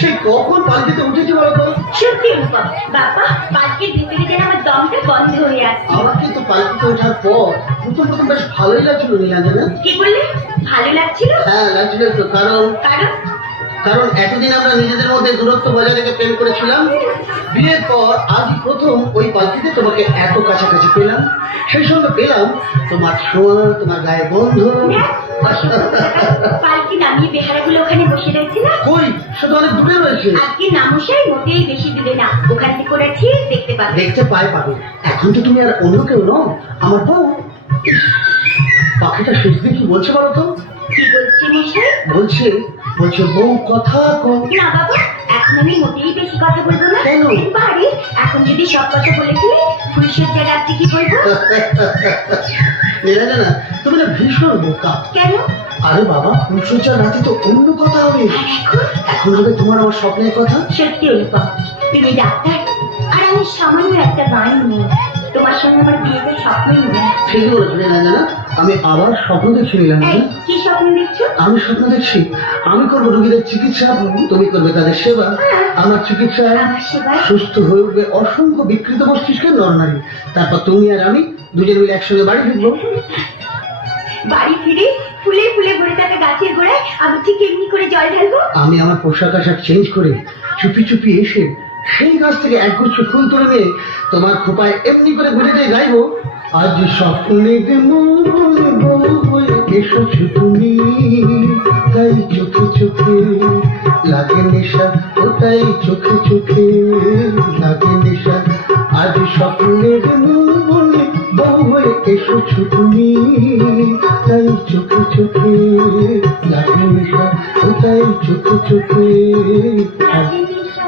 সেই কখন পাল্টিতে উঠেছি বলতো? সত্যি বাবা, পালকির ভিতরে যেন আমার দমটা বন্ধ হয়ে আসছে। আমার কিন্তু পাল্টিতে ওঠার পর প্রথম বেশ ভালোই লাগছিল নীলাঞ্জনা। কি বললে? ভালো লাগছিল? হ্যাঁ লাগছিল একটু। কারণ এতদিন আমরা নিজেদের মধ্যে দূরত্ব বজায় রেখে প্রেম করেছিলাম। বিয়ের পর আজ প্রথম ওই পাল্টিতে তোমাকে এত কাছাকাছি পেলাম, সেই সঙ্গে পেলাম তোমার ছোঁয়া, তোমার গায়ে গন্ধ। পালকি নামিয়ে বেহারাগুলো ওখানে বসে রয়েছে না? কই, সেটা অনেক দূরে রয়েছে। আজকে নামশাই মোটেই বেশি দূরে না, ওখান থেকে ওরা ঠিক দেখতে পাবে। দেখতে পাবে। এখন তো তুমি আর অন্য কেউ নও, আমার বউ। পাখিটা শেষদিন কি বলছে বলো তো? কি বলছে মশাই? বলছে বউ কথা কম। না বাবা, এখন আমি মোটেই বেশি কথা বলবো না। কেন? বাড়ি এখন যদি সব কথা বলে ফেলি, ফুলসজ্জা রাত্রি কি বলবো? নীলাঞ্জনা, তুমি না ভীষণ বোকা। কেন? আরে বাবা, ফুলসজ্জার রাতে তো অন্য কথা হবে। এখন হবে তোমার আমার স্বপ্নের কথা। সত্যি অনুপম, তুমি ডাক্তার আর আমি সামান্য একটা গান নেই। তোমার সঙ্গে আমার বিয়েতে স্বপ্নই নেই। ঠিক বলেছো নীলাঞ্জনা, আমি আবার স্বপ্ন দেখছি। নীলাঞ্জনা, কি স্বপ্ন দেখছো? আমি স্বপ্ন দেখছি আমি করবো রোগীদের চিকিৎসা, তুমি করবে তাদের সেবা। আমার চিকিৎসায় সুস্থ হয়ে উঠবে অসংখ্য বিকৃত মস্তিষ্কের নরনারী। তারপর তুমি আর আমি দুজন মিলে একসঙ্গে বাড়ি ফিরবো। বাড়ি ফিরে ফুলে ফুলে ভরে থাকা গাছের গোড়ায় আমি ঠিক এমনি করে জল ঢালবো। আমি আমার পোশাক আশাক চেঞ্জ করে চুপি চুপি এসে সেই গাছ থেকে একগুচ্ছ ফুল তুলে নিয়ে তোমার খোপায় এমনি করে গুলিতে গাইবো, আজ স্বপ্নে এসেছো তুমি, তাই চোখে চোখে লাগে নেশা, ওটাই চোখে চোখে লাগে নেশা। আজ স্বপ্নের মনে বউ হয়ে এসেছো তুমি, তাই চোখে চোখে লাগে নেশা, ওটাই চোখে চোখে লাগে নেশা।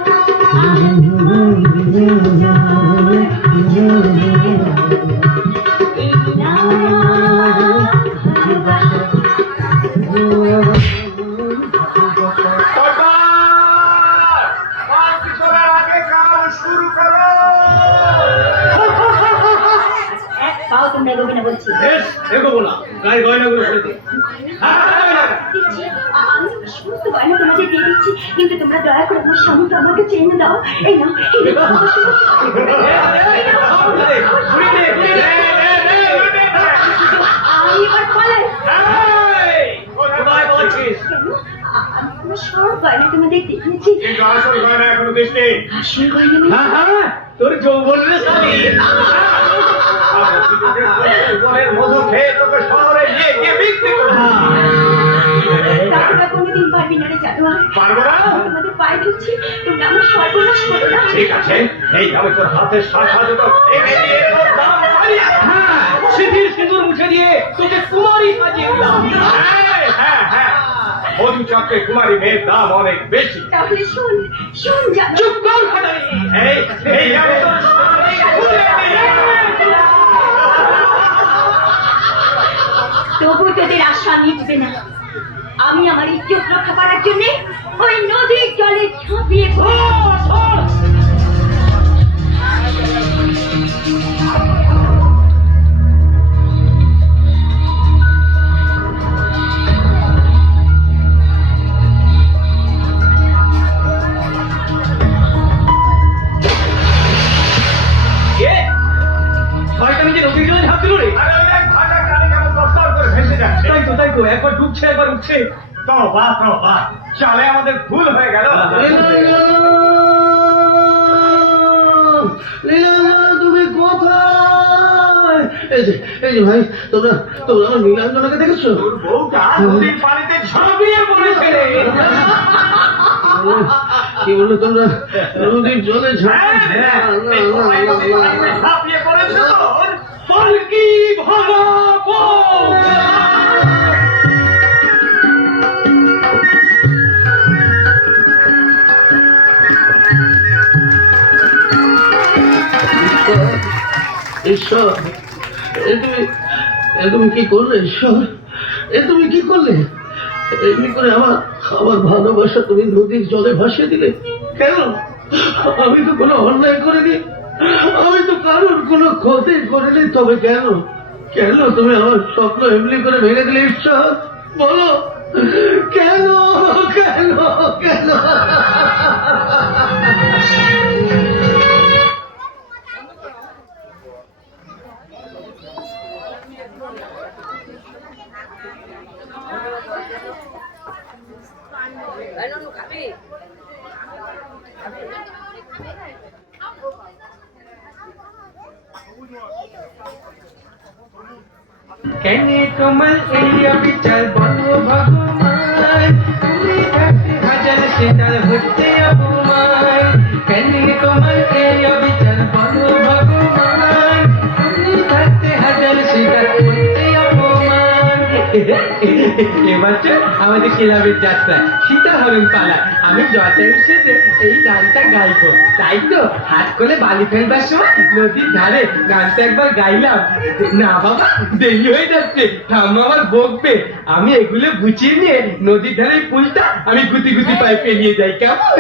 কিন্তু তোমরা দয়া করে আমার স্বামীকে আমাকে চেনে দাও। এই না আমি এবার পালাই। সব গয়না তোমাদের দেখেছি, কিন্তু আসল গয়না এখনো দেখতে। আসল গয়না তোর যৌবন রে শালি। মধু খেয়ে তোকে শহরে নিয়ে গিয়ে বিক্রি করবো। কোনোদিন পারবি না রে জানোয়ার। পারবো না? তোমাদের পায়ে ধরছি, তোমরা আমার সর্বনাশ করো না। ঠিক আছে, এই আমি তোর হাতের শাখা দুটো ভেঙে দিয়ে তোর দাম বাড়িয়ে, সিঁথির সিঁদুর মুছে দিয়ে তোকে কুমারী সাজিয়ে দিলাম। হ্যাঁ, মধু চক্রে কুমারী মেয়ের দাম অনেক বেশি। তাহলে শোন চুপ কর খাদানি। এই আমি তোর স্বামী খুলে দিই। তবু তোদের আশা মিটবে না। আমি আমার ইজ্জত রক্ষা করার জন্য ওই নদীর জলে ঝাঁপিয়ে তাই তো একবার ডুবছে একবার উঠছে। চালে আমাদের ভুল হয়ে গেল। তুমি কোথায়? এই যে ভাই, তোমরা আমার নীলাঞ্জনাকে দেখেছো? তোর বউটা নদীর পানিতে ঝাঁপিয়ে পড়েছে। কি বললো তোমরা? নদীর জলে ঝাঁপিয়ে পড়েছে তোর পালকি ভাড়া। ঈশ্বর, তুমি কি করলে ঈশ্বর? তুমি কি করলে? এমনি করে আমার আমার ভালোবাসা তুমি নদীর জলে ভাসিয়ে দিলে কেন? আমি তো কোনো অন্যায় করিনি, আমি তো কারোর কোনো ক্ষতি করিনি, তবে কেন কেন তুমি আমার স্বপ্ন এমনি করে ভেঙে দিলে ঈশ্বর? বলো কেন কেন কেন? কেনে তোমার এই অবিচার বলো ভগবান, তুমি থাকতে হাজার সেটার হচ্ছে অপমান। কেনে তোমার এই অবিচার বলো ভগবান, তুমি থাকতে হাজার সেটার হচ্ছে অপমান। এবার তো আমাদের ক্লাবের যাত্রা সীতাহরণ পালা। আমি জটায়ু সেজে এই গানটা গাইবো, তাই তো হাত করে বালি ফেলবার সময় নদীর ধারে গানটা একবার গাইলাম। না বাবা, দেরি হয়ে যাচ্ছে, ঠাম্মা আমার বকবে। আমি এগুলো গুছিয়ে নিয়ে নদীর ধারে ফুলটা আমি গুতি গুতি পায়ে পেরিয়ে যাই, কেমন?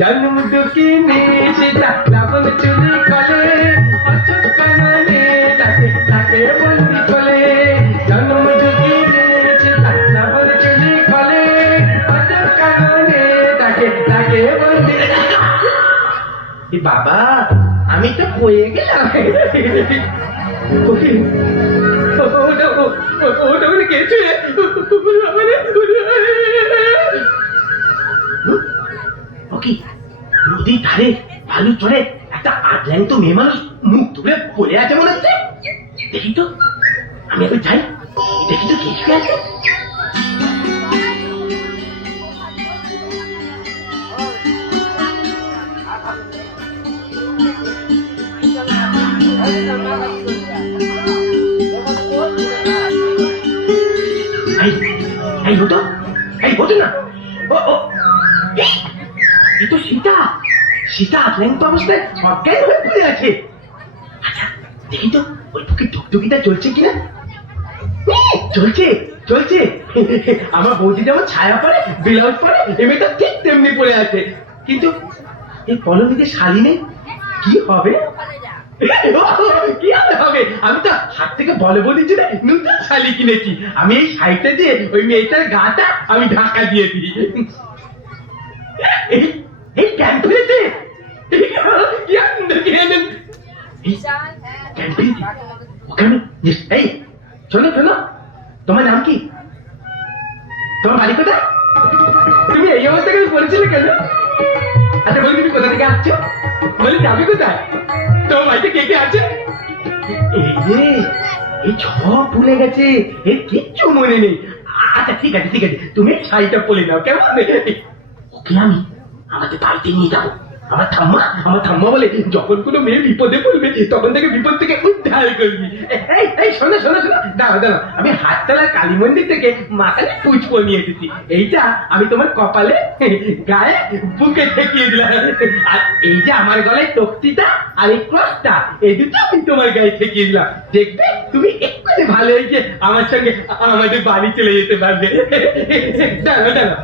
জন্ম দক্ষিণে সেটা লাবণ চুলি কলে, অচক কাননে তাকে তাকে বন্দি করে। জন্ম দক্ষিণে সেটা লাবণ চুলি কলে, অচক কাননে তাকে তাকে বন্দি। বাবা, আমি তো পড়ে গেলাম। নদীর ধারে ভালু চড়ে একটা আটল্যাং তো মেয়ে মানুষ মুখ তুলে পড়ে আছে মনে হচ্ছে। দেখি তো, আমি একবার যাই, দেখি তো কে আছে। এই হতো, এই হতো না, এই তো সীতা। সীতা আটল্যান্ত অবস্থায় অজ্ঞান হয়ে পড়ে আছে। আচ্ছা দেখি তো ওই পক্ষে টুকটুকিটা চলছে কিনা। চলছে চলছে। আমার বৌদি যেমন ছায়া পরে ব্লাউজ পরে, এ মেয়েটা ঠিক তেমনি পড়ে আছে। কিন্তু এই পলনীতে শাড়ি নেই, কি হবে? কি হবে? আমি তো হাত থেকে বলে বলেছি না, নতুন শাড়ি কিনেছি। আমি এই শাড়িটা দিয়ে ওই মেয়েটার গাটা আমি ঢাকা দিয়ে দিই। এই ক্যাম্প ফেলেছে, কি আনন্দ! এই শোনো শোনো, তোমার নাম কি? তোমার বাড়ি কোথায়? তুমি এই অবস্থা করে বলেছিলে কেন? আচ্ছা বলি, তুমি কোথা থেকে আসছো? বলি যাবে কোথায়? তোমার বাড়িতে কে কে আছে? এই যে এই সব ভুলে গেছে, এর কিচ্ছু মনে নেই। আচ্ছা ঠিক আছে ঠিক আছে, তুমি শাড়িটা পরে নাও, কেমন? ওকে আমি আমাদের বাড়িতে নিয়ে যাবো। আমার ঠাম্মা বলে যখন কোনো মেয়ে বিপদে পড়বে তখন তাকে বিপদ থেকে উদ্ধার করবি। এই শোনো শোনো শোনো, দাঁড়াও দাঁড়াও, আমি হাততলা কালী মন্দির থেকে মাথায় পুষ্প নিয়ে এসেছি। এইটা আমি তোমার কপালে, গায়ে, বুকে ঠেকিয়ে দিলাম। আর এই যে আমার গলায় তক্তিটা আর এই ক্রসটা, এই দুটো আমি তোমার গায়ে ঠেকিয়ে দিলাম। দেখবে তুমি এক্ষুনি ভালো হয়েছে আমার সঙ্গে আমাদের বাড়ি চলে যেতে পারবে। দাঁড়াও দাঁড়াও।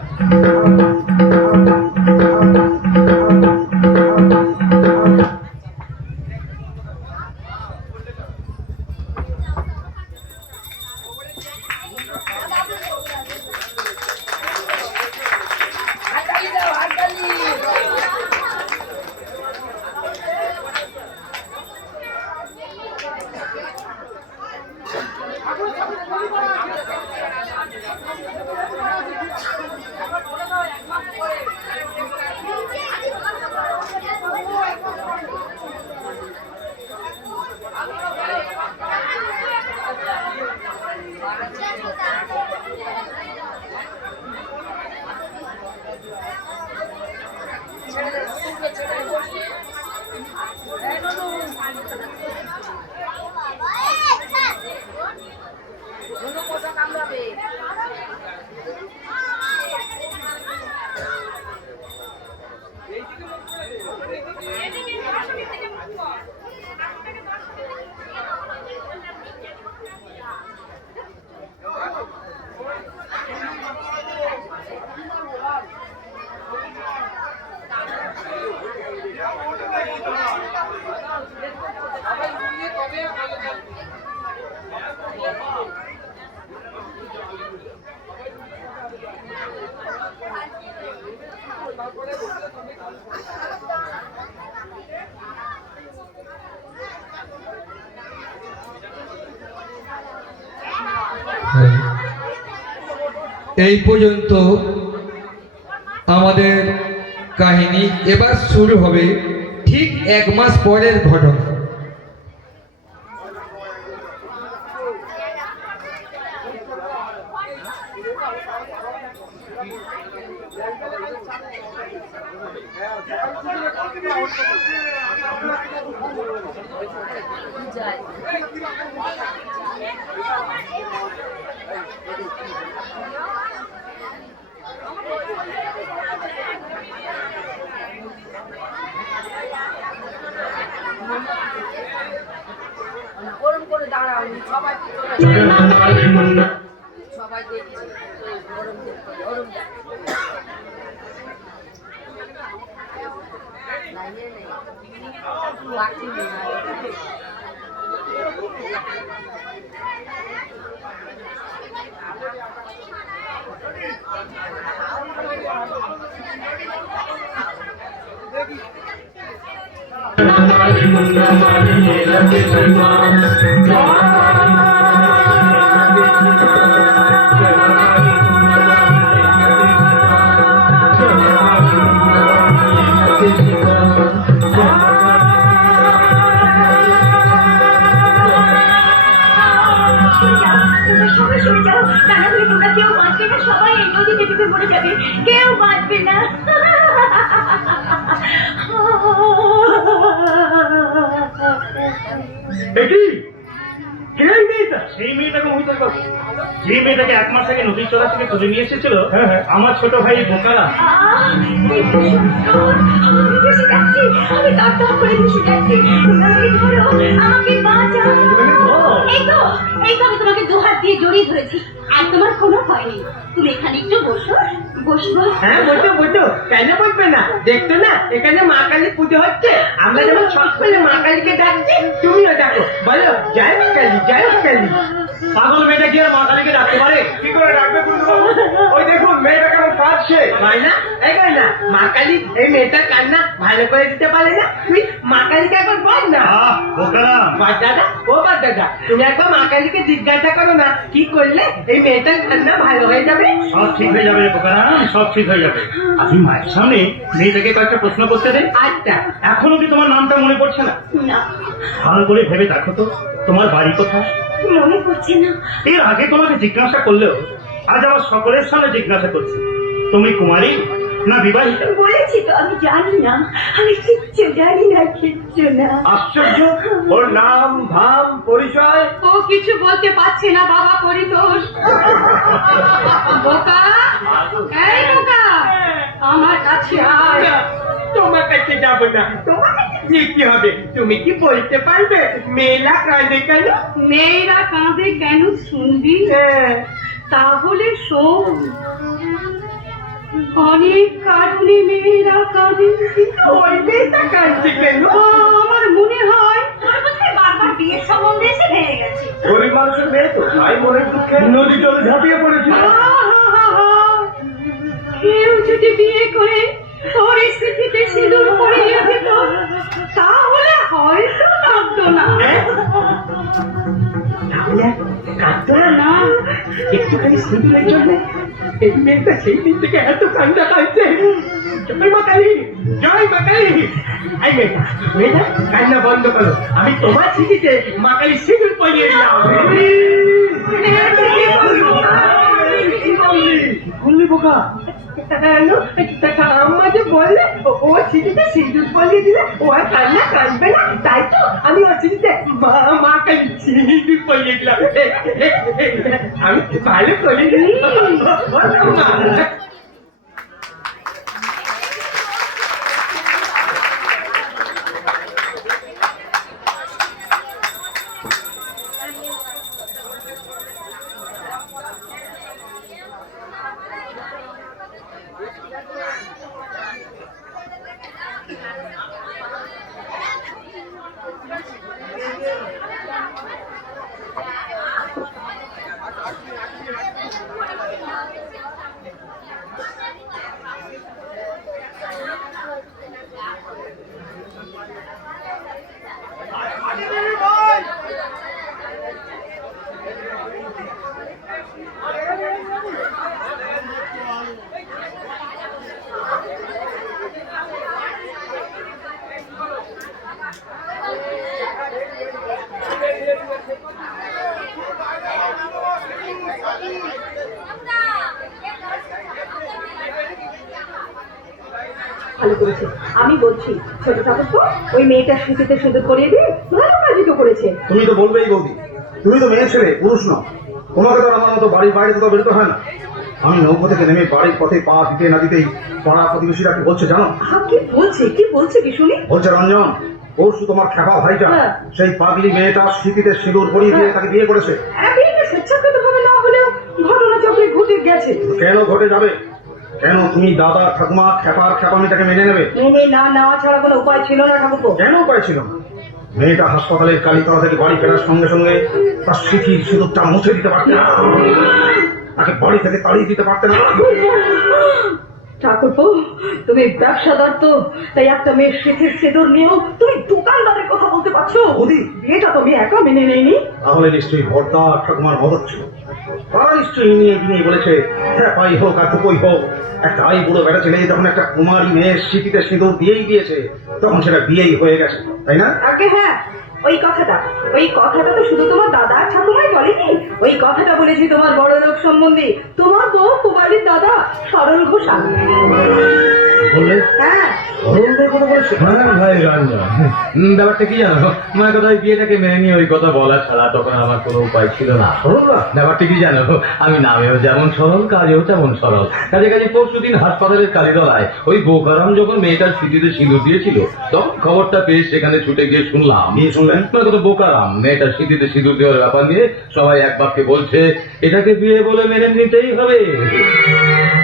এই পর্যন্ত আমাদের কাহিনী। এবার শুরু হবে ঠিক 1 মাস পরের ঘটনা। গরম করে দাঁড়াও সবাই সবাই দেখছে গরম দেখতে গরম লাইনে নেই লাঠি নেই সবাই সরে যাও, তা না হলে তোমরা কেউ বাঁচবে না, সবাই এই নদীতে ডুবে মরে যাবে, কেউ বাঁচবে না। সেই মেয়েটাকে মহিত যে মেয়েটাকে 1 মাস আগে নদীর চড়া থেকে তুলে নিয়ে এসেছিল আমার ছোট ভাই বোকারা। আমি দরদর করে ভেসে যাচ্ছি, আমাকে ধরো, আমাকে বাঁচাও। এই তো আমি তোমাকে 2 হাত দিয়ে জড়িয়ে ধরেছি, আর তোমার কোনো ভয় নেই। তুমি এখানে একটু বসো। বসবো? হ্যাঁ বসো বসো, কেন বসবে না? দেখতো না এখানে মা কালী পুজো হচ্ছে, আমরা যেমন ছট করলে মা কালীকে ডাকছি, তুমিও ডাকো, বলো জয় মা কালী, জয় মা কালী। পাগল মেয়েটা কি আর মা কালীকে ডাকতে পারে? কি করে ডাকবে কুন্ডুবাবু? ওই দেখুন মেয়েটা কেমন কাঁদছে। মায়না এই না, মা কালী এই মেয়েটার কান্না ভালো করে দিতে পারে না? তুই মা কালীকে একবার বল না। বোকারাম, বাদ দাদা, ও বাদ দাদা, তুমি একবার মা কালীকে জিজ্ঞাসা করো না কি করলে এই মেয়েটার কান্না ভালো হয়ে যাবে। সব ঠিক হয়ে যাবে বোকারাম, সব ঠিক হয়ে যাবে। আপনি মায়ের সামনে মেয়েটাকে কয়েকটা প্রশ্ন করতে দেন। আচ্ছা, এখনো কি তোমার নামটা মনে পড়ছে না? না, ভালো করে ভেবে দেখো তো তোমার বাড়ি কোথায়। মনে পড়ছে না। এর আগে তোমাকে জিজ্ঞাসা করলেও আজ আমার সকলের সামনে জিজ্ঞাসা করছি, তুমি কুমারী না বিবাহিতা? বলেছি তো আমি জানি না, আমি কিচ্ছু জানি না, কিচ্ছু না। আশ্চর্য, ওর নাম ধাম পরিচয় ও কিছু বলতে পারছে না বাবা পরিতোষ। বোকা, এই বোকা, আমার কাছে আয়। তোমার কাছে যাবো না, তোমার কাছে গিয়ে কি হবে? তুমি কি বলতে পারবে মেয়েরা কাঁদে কেন? মেয়েরা কাঁদে কেন শুনবি? হ্যাঁ, তাহলে শোন। অনেক কারণে মেয়েরা কাঁদে। ওই মেয়েটা কাঁদছে কেন? আমার মনে হয় তোর বোধহয় বারবার বিয়ের সম্বন্ধে এসে ভেঙে গেছে। গরিব মানুষের মেয়ে তো, তাই মনের দুঃখে নদী জলে ঝাঁপিয়ে পড়েছিল। কেউ যদি বিয়ে করে ওর স্মৃতিতে সিঁদুর পরিয়ে দিত, তাহলে হয়তো কাঁদতো না। তাহলে কাঁদতো না? একটুখানি সিঁদুরের জন্য এই মেয়েটা সেই দিন থেকে এত কান্না কাঁদছে। জয় মা কালী, জয় মা কালী। এই মেয়েটা কান্না বন্ধ করো, আমি তোমার স্মৃতিতে মা কালী সিঁদুর পরিয়ে দিলাম। শুনলি বোকা? আম্মা যে বললে ও স্মৃতিতে সিঁদুর পরিয়ে দিলে ও আর কান্না কাঁদবে না, তাই তো আমি ওর স্মৃতিতে মা কালী সিঁদুর পরিয়ে দিলাম। আমি ভালো করে ভালো করেছে। আমি বলছি ছোট ঠাকুর তো ওই মেয়েটার স্মৃতিতে সুযোগ করিয়ে দিয়ে ভালো কাজই তো করেছে। তুমি তো বলবেই বৌদি, তুমি তো মেয়ে ছেলে, পুরুষ নও। তোমাকে তো আর আমার মতো বাড়ির বাইরে কোথাও বেরোতে হয় না। আমি নৌকো থেকে নেমে বাড়ির পথে পা দিতে না দিতেই পাড়া প্রতিবেশীরা কি বলছে জানো? কি বলছে কি শুনি? বলছে রঞ্জন, পরশু তোমার খেপা ভাইটা হ্যাঁ। সেই পাগলি মেয়েটার স্মৃতিতে সিঁদুর পরিয়ে দিয়ে তাকে বিয়ে করেছে। বিয়েটা স্বেচ্ছাকৃত ভাবে না হলেও ঘটনা চক্রে ঘটে গেছে। কেন ঘটে যাবে? কেন তুমি দাদা ঠাকুমা খেপার খেপামিটাকে মেনে নেবে? মেনে না নেওয়া ছাড়া কোনো উপায় ছিল না ঠাকুর। কেন উপায় ছিল না? মেয়েটা হাসপাতালের কালীতলা থেকে বাড়ি ফেরার সঙ্গে সঙ্গে তার স্মৃতির সিঁদুরটা মুছে দিতে পারতে না, তাকে বাড়ি থেকে তাড়িয়ে দিতে পারতে না। ঠাকুরপো, তুমি ব্যবসাদার তো, তাই একটা মেয়ের স্মৃতির সিঁদুর নিয়েও তুমি দোকানদারের কথা বলতে পারছো? বৌদি, এটা তুমি একা মেনে নেয়নি। তাহলে নিশ্চয়ই ভর্তা ঠাকুমার মদত ছিল। তারা নিশ্চয়ই নিয়ে বলেছে হ্যাঁ পাই হোক আর টুকুই হোক, একটা আই বুড়ো বেটা ছেলে যখন একটা কুমারী মেয়ের স্মৃতিতে সিঁদুর দিয়েই দিয়েছে তখন সেটা বিয়েই হয়ে গেছে, তাই না? আগে হ্যাঁ, ওই কথাটা তো শুধু তোমার দাদা ঠাকুমাই বলেনি, ওই কথাটা বলেছি তোমার বড় লোক সম্বন্ধে তোমার বউ কুমারীর দাদা সরল ঘোষাল। বললে হ্যাঁ, কথা বলেছে। ভাই রঞ্জন, ব্যাপারটা কি জানো, আমার কথা বিয়েটাকে মেনে নিয়ে ওই কথা বলা ছাড়া তখন আমার কোনো উপায় ছিল না। ব্যাপারটা কি জানো, আমি নামেও যেমন সরল, কাজেও তেমন সরল। কাজে পরশুদিন হাসপাতালের কালীতলায় ওই বোকারাম যখন মেয়েটার স্মৃতিতে সিঁদুর দিয়েছিল তখন খবরটা পেয়ে সেখানে ছুটে গিয়ে শুনলাম। শুনলেন? আমার কথা বোকারাম মেয়েটার স্মৃতিতে সিঁদুর দেওয়ার ব্যাপার নিয়ে সবাই এক বাক্যে বলছে এটাকে বিয়ে বলে মেনে নিতেই হবে।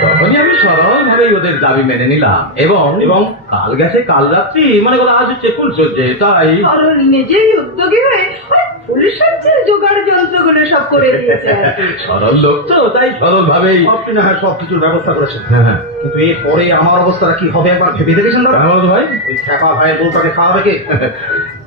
তখনই আমি সরল ভাবেই ওদের দাবি মেনে নিলাম এবং কাল গেছে কাল রাত্রি, মানে কথা আজ হচ্ছে ফুল সজ্জে, তাই সরল নিজেই উদ্যোগী হয়ে ফুল সজ্জার জোগাড় যন্ত্রগুলো সব করে দিয়েছে আর কি। সরল লোক তো, তাই সরল ভাবেই আপনি না হয় সবকিছুর ব্যবস্থা করেছেন, হ্যাঁ। কিন্তু এরপরে আমার অবস্থাটা কি হবে একবার ভেবে দেখেছেন দাদা? কেন বলতো ভাই? ওই খেপা ভাইয়ের বউটাকে খাওয়াবে কে?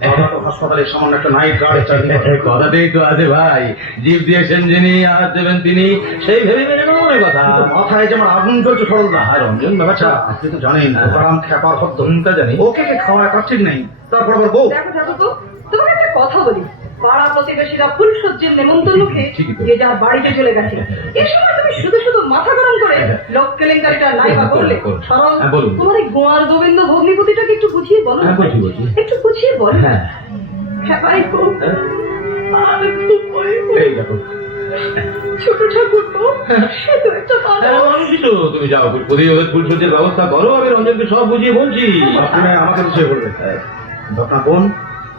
আমরা তো হাসপাতালের সামান্য একটা নাইট গার্ডের চাকরি করি। কথাতেই তো আছে ভাই, জীব দিয়েছেন যিনি আর দেবেন তিনি, সেই ভেবে মেনে নেওয়া মনে কথা। কিন্তু মাথায় যে আমার আগুন জ্বলছে সরলদা। আর রঞ্জন ব্যাপারটা আপনি তো জানেন ওকারাম খেপার শব্দ, তা জানি। ওকে কে খাওয়ায় তার ঠিক নেই, তারপর আবার বউ। দেখো ঠাকুরপো, তোমাকে একটা কথা বলি, পাড়া প্রতিবেশীরা ফুল সজ্জের নেমন্তন্ন খেয়ে ঠিকই তো। যে যার বাড়িতে চলে গেছে। এ সময় তুমি শুধু মাথা গরম করে লোক কেলেঙ্কারিটা নাই বা করলে। সরল, হ্যাঁ, বলুন। তোমার এই গোয়ার গোবিন্দ ভগ্নিপতিটাকে একটু বুঝিয়ে বলো। হ্যাঁ, বলছি। একটু বুঝিয়ে বল। হ্যাঁ। খেপাই খুব আর একটু পরে এই দেখো, ছোট ঠাকুরপো, সে তো একটা কথা। মানুষই তো, তুমি যাও ফুলপুরি ওদের ফুলসজ্জের ব্যবস্থা করো, আমি রঞ্জনকে সব বুঝিয়ে বলছি। আপনি না আমাকে বুঝিয়ে বলবেন। আপনার বোন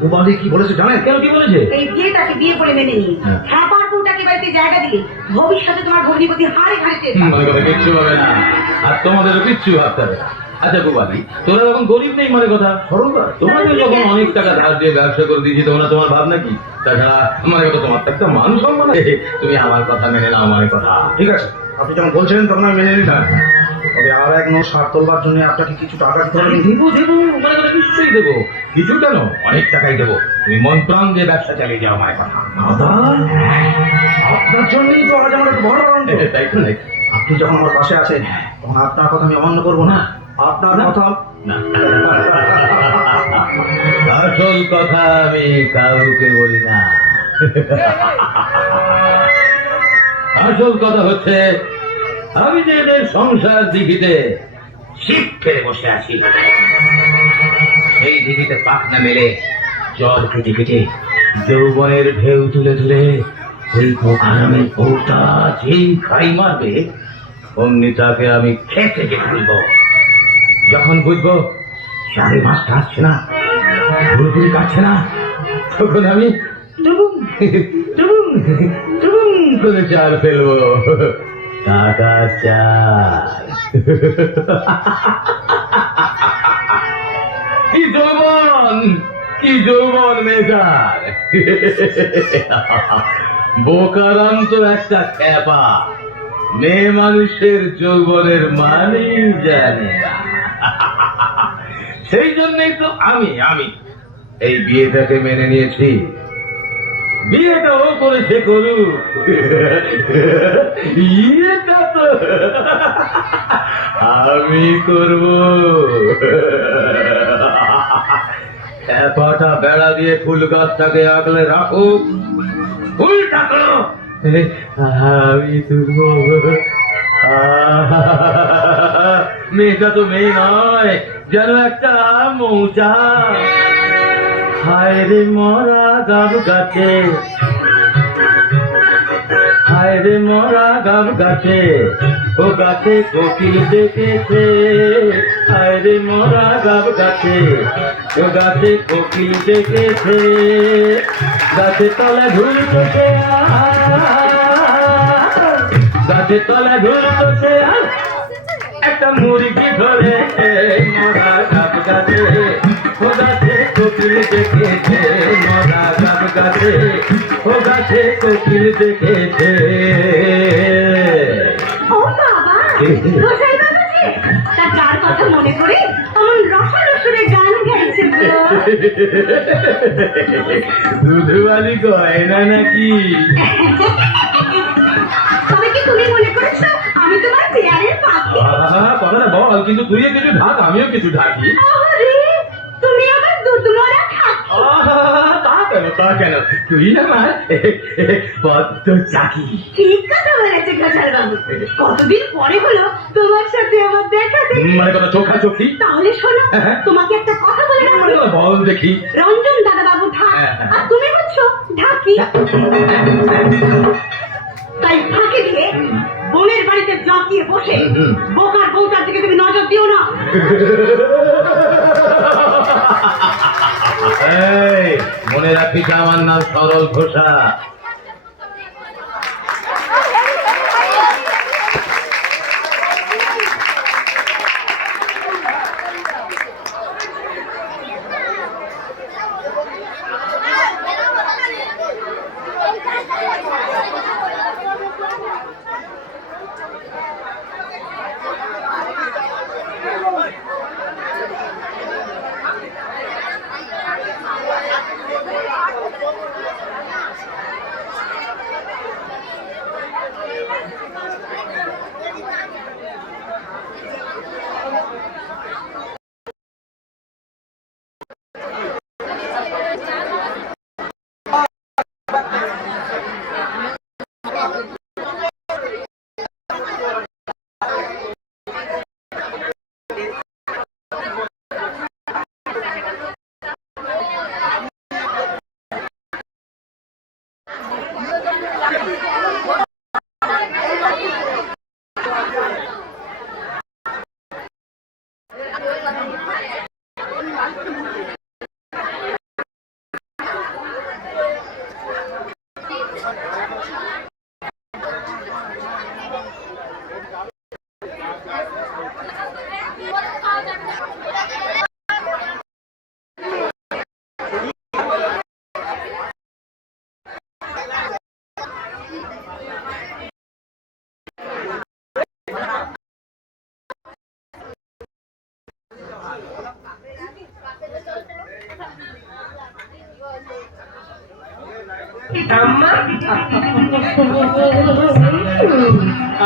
উবাদি কি বলেছে জানেন? কেন কি বলেছে? এই বিয়েটাকে বিয়ে করে মেনে নিয়ে হ্যাঁ। খেপার বউটাকে বাড়িতে জায়গা দিলে ভবিষ্যতে তোমার ভগ্নিপতি হাড়ে হাড়িতে মনে কথা কিচ্ছু হবে না, আর তোমাদেরও কিচ্ছু ভাবতে হবে না। আচ্ছা গোপালি, তোরা এখন গরিব নেই মানে কথা, সরলদা, তোমাকে যখন অনেক টাকা ধার দিয়ে ব্যবসা করে দিয়েছি তোমরা, তোমার ভাবনা কি? তাছাড়া মানে কথা তোমার তো একটা মান সম্মান আছে, তুমি আমার কথা মেনে নাও মানে কথা। ঠিক আছে, আপনি যখন বলছেন তখন আমি মেনে নিলাম। তবে আর এক নো সার তোলবার জন্য আপনাকে কিছু টাকা দিতে হবে। দেবো মানে কথা নিশ্চয়ই দেবো, কিছু কেন অনেক টাকাই দেবো, তুমি মন প্রাণ দিয়ে ব্যবসা চালিয়ে যাও মানে কথা। দাদা, আপনার জন্যই তো আজ আমার একটু বড় আনন্দ। তাই তো নাকি? আপনি যখন আমার পাশে আছেন তখন আপনার কথা আমি অমান্য করবো না। আপনার কথা না, আসল কথা আমি কাউকে বলি না। আসল কথা হচ্ছে আমি যে এদের সংসার দিঘিতে শিব ফেলে বসে আছি, সেই দিঘিতে পাখনা মেলে জল কেটে কেটে যৌবনের ঢেউ তুলে তুলে ওই পোকারামের বউটা যেই খাই মারবে অমনি তাকে আমি খেতে যে খুলব। যখন বুঝবো সাড়ে মাছটা আসছে না, পুরোপুরি কাটছে না, তখন আমি টুবুম টুবুম টুবুম করে চাল ফেলবো, টাকা চাল। কি যৌবন, কি যৌবন মেয়েটার! বোকারাম তো একটা খেপা, মেয়ে মানুষের যৌবনের মানেই জানে না। সেই জন্যই তো আমি এই বিয়েটাকে মেনে নিয়েছি। বিয়েটা ও করেছে করুক, বিয়েটা তো আমি করব। খেপাটা বেড়া দিয়ে ফুল গাছটাকে আগলে রাখুক, ফুলটা করো আমি দুর্বল। মেয়েটা তো মেয়ে নয়, যেন একটা মৌচা। হায় রে মরা গাব গাছে, হায় রে মরা গাব গাছে, ও গাছে কোকিল ডেকেছে। হায় রে মরা গাব গাছে, ও গাছে কোকিল ডেকেছে। গাছে তলা ঝুলছে, গাছে তলা ঝুলছে একটা মুরগি ধরে। মরা গাব গাছে, ও গাছে কোকিল ডেকেছে। মরা গাব গাছে, ও গাছে কোকিল ডেকেছে। ও বাবা, গোসাই বাবাজি, তা যার কথা মনে করে আমার রসরসরে গান গাইছে গো। দুধওয়ালি গয়না নাকি? তবে কি তুমি মনে করেছো আমি তোমার পেয়ারের পাখি? কথাটা বল, কিন্তু তুইও কিছু ঢাক, আমিও কিছু ঢাকি। আরে তুমি আমার দুধ মরা খাকি। তা কেন, তুই আমার পদ্ম চাকি। ঠিক কথা বলেছে গোসাই বাবু। কতদিন পরে হলো তোমার সাথে আমার দেখা দেখি। মানে কথা চোখা চোখি। তাহলে শোনো, তোমাকে একটা কথা বলে রাখবো। বল দেখি। রঞ্জন দাদা বাবু ঢাক, আর তুমি হচ্ছো ঢাকি। তাই ফাঁকি দিয়ে বোনের বাড়িতে জাঁকিয়ে বসে বোকার বউটার দিকে তুমি নজর দিও না। এই, মনে রাখিস আমার নাম সরল ঘোষা।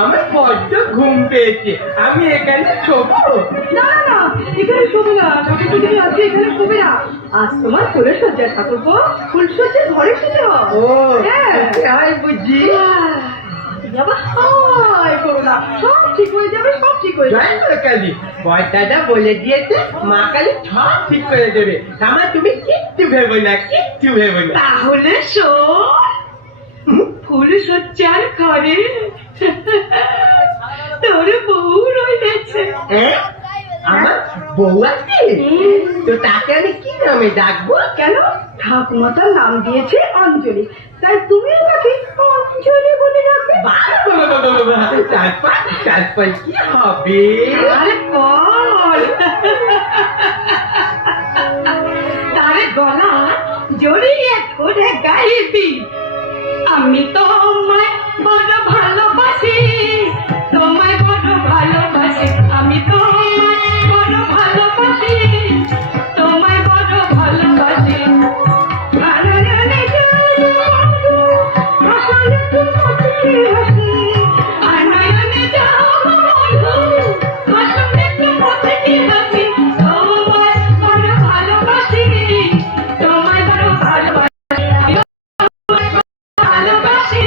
আমার বড্ড ঘুম পেয়েছে, আমি এখানে শোবো। না না না, এখানে শোবে না। ঠাকুর তুমি আজকে এখানে শোবে না। আজ তোমার ফুলের সজ্জা ঠাকুরপো, ফুল সজ্জার ঘরে শুতে হয়। ও হ্যাঁ, তাই বুঝি। বাবা হায় করো না, সব ঠিক হয়ে যাবে, সব ঠিক হয়ে যাবে। জয় মা কালী, পয়সাটা বলে দিয়েছে, মা কালী সব ঠিক করে দেবে। আমার তুমি কিচ্ছু ভেবো না, কিচ্ছু ভেবো না। তাহলে শোন, ফুল সজ্জার ঘরে তোর বউ রয়েছে। হ্যাঁ, আমার বউ আছে? তো তাকে আমি কি নামে ডাকবো? কেন? ঠাকুমাতার নাম দিয়েছে অঞ্জলি, তাই তুমিও তাকে অঞ্জলি বলে ডাকবে। তারপর কি হবে? আরে বল, তার গলা জড়িয়ে ধরে গাইবি, আমি তোমায় বড় ভালোবাসি, তোমায় বড় ভালোবাসি, আমি তোমায় বড় ভালোবাসি, তোমায় বড় ভালোবাসি। আনন্দে জানো আসলে তোমাকে হাসি, আনন্দে জানো বন্ধু আসলে তোমাকে হাসি, তোমায় বড় ভালোবাসি, তোমায় বড় ভালোবাসি, ভালোবাসি।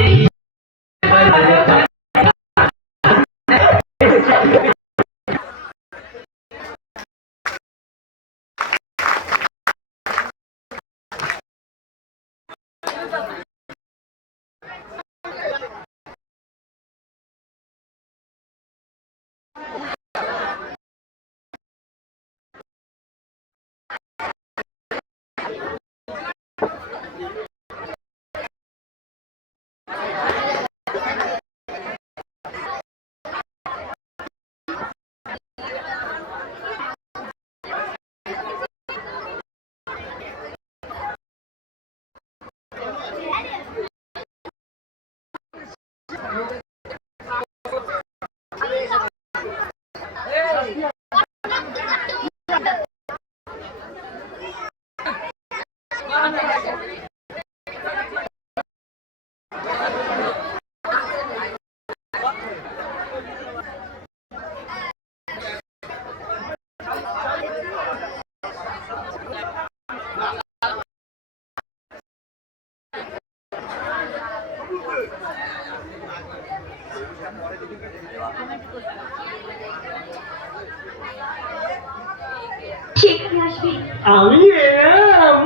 সেখানে আসবে। আমি এলাম।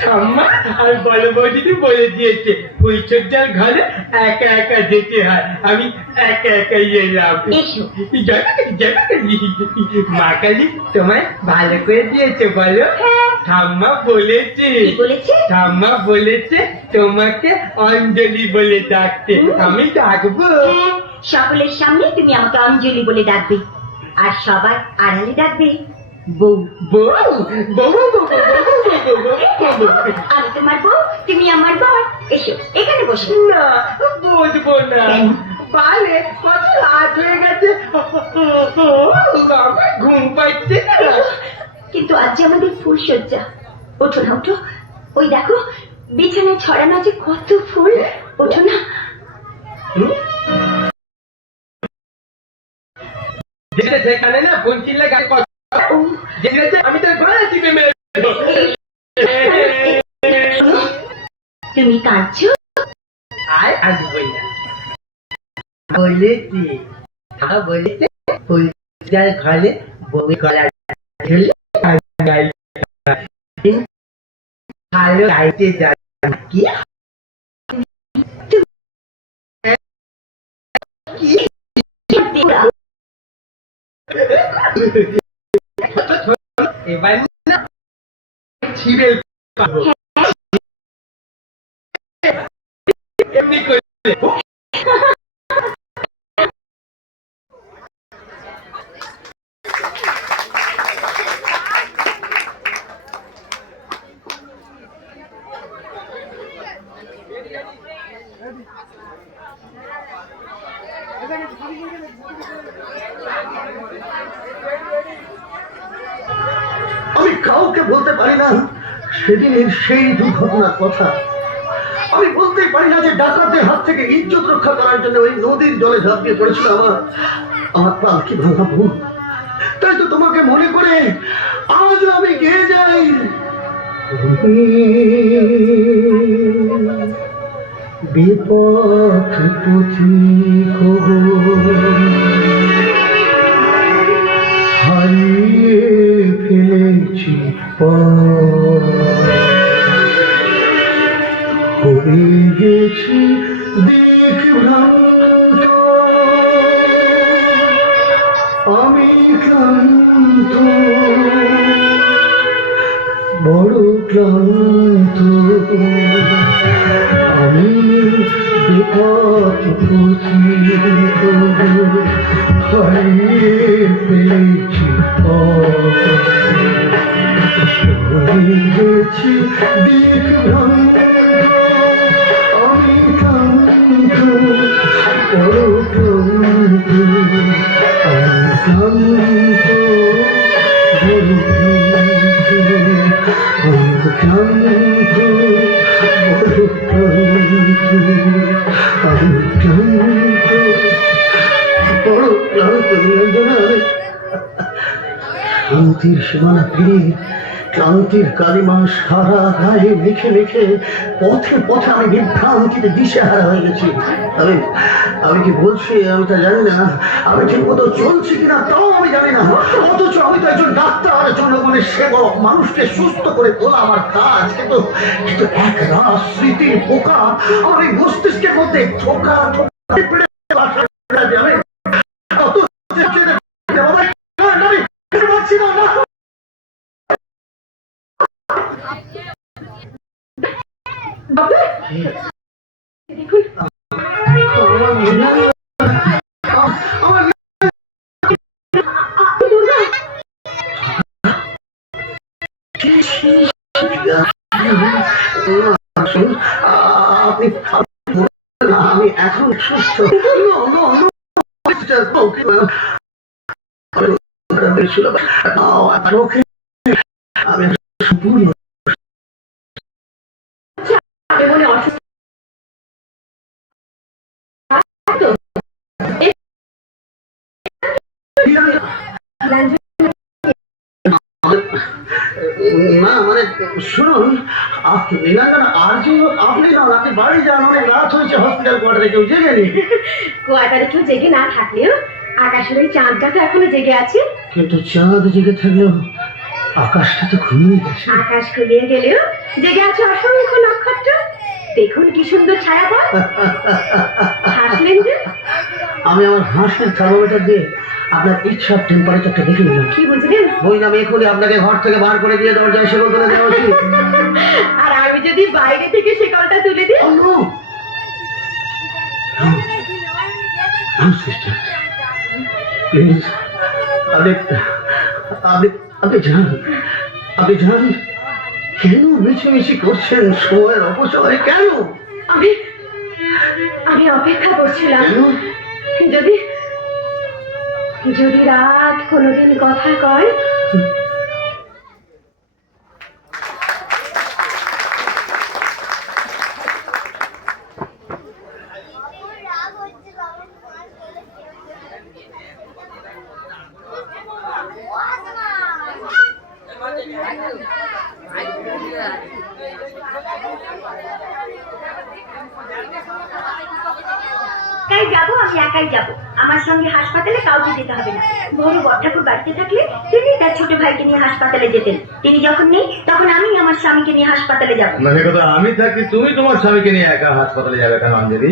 ঠাম্মা আর বড় বৌদিদি বলে দিয়েছে ফুলচর্যার ঘরে একা একা যেতে হয়, আমি একা একাই এলাম। এসো। মা কালী তোমায় ভালো করে দিয়েছে বলো। হ্যাঁ। ঠাম্মা বলেছে, কি বলেছে? ঠাম্মা বলেছে তোমাকে অঞ্জলি বলে ডাকতে, আমি ডাকবো। হ্যাঁ, সকলের সামনে তুমি আমাকে অঞ্জলি বলে ডাকবে, আর সবার আড়ালে ডাকবে বউ। বউ বউ বউ বউ আমি তোমার বউ, তুমি আমার বর। এসো এখানে বসো। না বুঝবো না, কেন? পালে কত রাত হয়ে গেছে, আমার ঘুম পাচ্ছে না। কিন্তু আজ যে আমাদের ফুল সজ্জা। ওঠো না, ওঠো। ওই দেখো বিছানায় ছড়ানো আছে কত ফুল। ওঠো না। যেখানে না ফোন চিনলে গাড়ি ও, যেখানে আমি তার ঘোড়া চিপে মেরে দেবো। তুমি কাঁদছো? আর আসবই না বলেছি, বলেছে ফুলজার ঘরে বমি করা ভালো গাইতে জানি কি এবার না ছিঁড়ে পাবো এমনি করে। আমি কাউকে বলতে পারি না সেদিনের সেই দুর্ঘটনার কথা। আমি বলতেই পারি না যে ডাকাতদের হাত থেকে ইজ্জত রক্ষা করার জন্য ওই নদীর জলে ঝাঁপিয়ে পড়েছিল আমার পালকি ভাঙা ভুল। তাই তো তোমাকে মনে করে আজও আমি গেয়ে যাই, বিপথ পথিক হারিয়ে ফেলেছি পথ, হয়ে গেছি দিকভ্রান্ত, আমি ক্লান্ত, বড় ক্লান্ত, আমি বিপথ পথিক হারিয়ে ফেলেছি পথ, হয়ে গেছি দিকভ্রান্ত, আমি ক্লান্ত, বড় ক্লান্ত, আমি ক্লান্ত, বড় ক্লান্ত, আমি ক্লান্ত, বড় ক্লান্ত, আমি ক্লান্ত, বড় ক্লান্ত। শান্তির সীমানা পেরিয়ে ক্লান্তির কালিমা সারা গায়ে মেখে মেখে পথে পথে আমি বিভ্রান্তিতে দিশেহারা হয়ে গেছি। আমি কি বলছি আমি তা জানি না, আমি ঠিক মতো চলছি কিনা তাও আমি জানি না, অথচ আমি তো একজন ডাক্তার, জনগণের সেবক, মানুষকে সুস্থ করে তোলা আমার কাজ। কিন্তু এক রাত স্মৃতির পোকা আমার এই মস্তিষ্কের মধ্যে ঠোকা আমি কত পারছি না। দেখুন আমি এখন সুস্থ। আমি সম্পূর্ণ না মানে শুনুন, আপনি না না আজ আপনি না আপনি বাড়ি যান, অনেক রাত হয়েছে, হসপিটাল কোয়ার্টারে কেউ জেগে নেই। কোয়ার্টারে কেউ জেগে না থাকলেও আকাশের ওই চাঁদটা তো এখনো জেগে আছে। কিন্তু চাঁদ জেগে থাকলেও আকাশটা তো ঘুমিয়ে গেছে। আকাশ খুলিয়ে গেলেও জেগে আছে অসংখ্য নক্ষত্র। দেখুন কি সুন্দর ছায়াপথ। হাসলেন যে? আমি আমার হাঁসের থার্মোমিটার দিয়ে আপনার ইচ্ছার টেম্পারেচারটা দেখে নিলাম। কি বুঝলেন? বললাম এখনই আপনাকে ঘর থেকে বার করে দিয়ে দরজায় সেবল করে দেওয়া উচিত। আর আমি যদি বাইরে থেকে শিকলটা তুলে দিই? Oh, no. No, sister. Please. আপনি জানেন কেন মিছিমিছি করছেন? সময়ের অপচয় কেন? আমি অপেক্ষা করছিলাম কেন? যদি রাত কোনোদিন কথা কয়। একাই যাবো, আমি একাই যাবো। আমার সঙ্গে হাসপাতালে কাউকে যেতে হবে না। বড় বড়ঠাকুর বাড়িতে থাকলে তিনি তার ছোট ভাইকে নিয়ে হাসপাতালে যেতেন। তিনি যখন নেই তখন আমি আমার স্বামীকে নিয়ে হাসপাতালে যাবো। মানে কথা, আমি থাকি তুমি তোমার স্বামীকে নিয়ে একা হাসপাতালে যাবে কেন অঞ্জলি?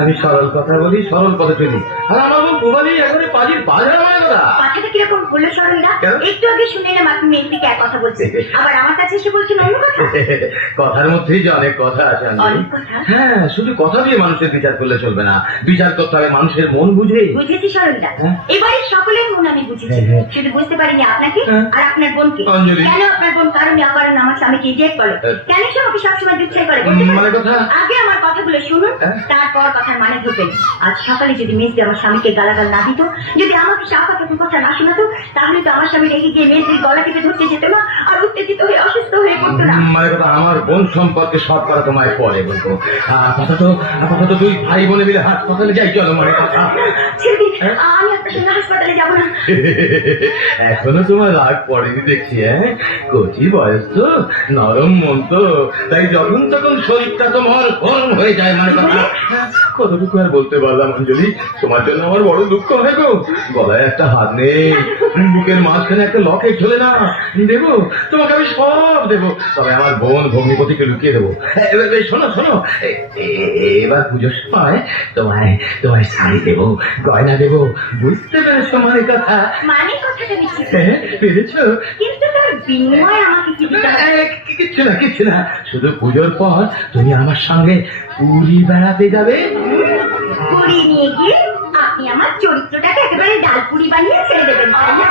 আমি সরল কথা বলি, সরল পথে চলি। আর আমার মোবাইলই এখানে পাজির বাজার মানে কথা। কথাটা কিরকম বললো সরলদা? কেন? একটু আগে শুনে এলাম আপনি মেয়েটিকে এক কথা বলছেন, আবার আমার কাছে এসে বলছেন অন্য কথা। কথার মধ্যেই যে অনেক কথা আছে অঞ্জলি। অনেক কথা? হ্যাঁ, শুধু কথা দিয়ে মানুষের বিচার করলে চলবে না, বিচার করতে হবে মানুষের মন বুঝে। বুঝেছি সরলদা, হ্যাঁ? এবারে সকলের মন আমি বুঝেছি। হ্যাঁ। শুধু বুঝতে পারিনি আপনাকে হ্যাঁ। আর আপনার বোনকে। অঞ্জলি। কেন আপনার বোন কারণ অকারণ আমার স্বামীকে রিজেক্ট করে? হ্যাঁ। কেন সে আমাকে সবসময় দুচ্ছাই করে? বলতে পারেন? মানে কথা? আগে আমার কথাগুলো শুনুন, হ্যাঁ। তারপর কথার মানে ধরবেন। আজ সকালে যদি মেজদি আমার স্বামীকে গালাগাল না দিত, যদি আমাকে সাফাকে কথা না শোনাতো, তাহলে তো আমার স্বামী রেগে গিয়ে মেজদির গলা কেটে ধরতে যেত না, আর উত্তেজিত হয়ে অসুস্থ হয়ে পড়তো না। মানে কথা, আমার বোন সম্পর্কে সব কথা তোমায় পরে বলবো। আপাতত দুই ভাই বোনে মিলে হাসপাতালে যাই, চলো। মানে কথা, ছেড়ে দিন, আমি আপনার সঙ্গে হাসপাতালে যাবো না। এখনো তোমার রাগ পড়েনি দেখছি। কচি বয়স তো, নরম মন তো, তাই যখন তখন শরীরটা তোমার গরম হয়ে যায়। মানে কথা, কতটুকু আর বলতে পারলাম অঞ্জলি, তোমার জন্য আমার বড় দুঃখ হয় গো। গলায় একটা হাত নেই, বুকের মাঝখানে একটা লকেট ঝোলে না। দেবো তোমাকে, আমি সব দেবো, তবে আমার বোন ভগ্নিপতিকে লুকিয়ে দেবো। শোনো, এবার পুজোর সময় তোমায় শাড়ি দেবো, গয়না দেবো। বুঝতে পেরেছো মানে কথা? মানে কথাটা নিশ্চিত পেরেছো? কিন্তু তার বিনিময় আমাকে কি দিতে হবে? কিচ্ছু না, শুধু পুজোর পর তুমি আমার সঙ্গে পুরী বেড়াতে যাবে। পুরি নিয়ে গিয়ে আপনি আমার চরিত্রটাকে একেবারে ডালপুরি বানিয়ে ছেড়ে দেবেন, তাই না?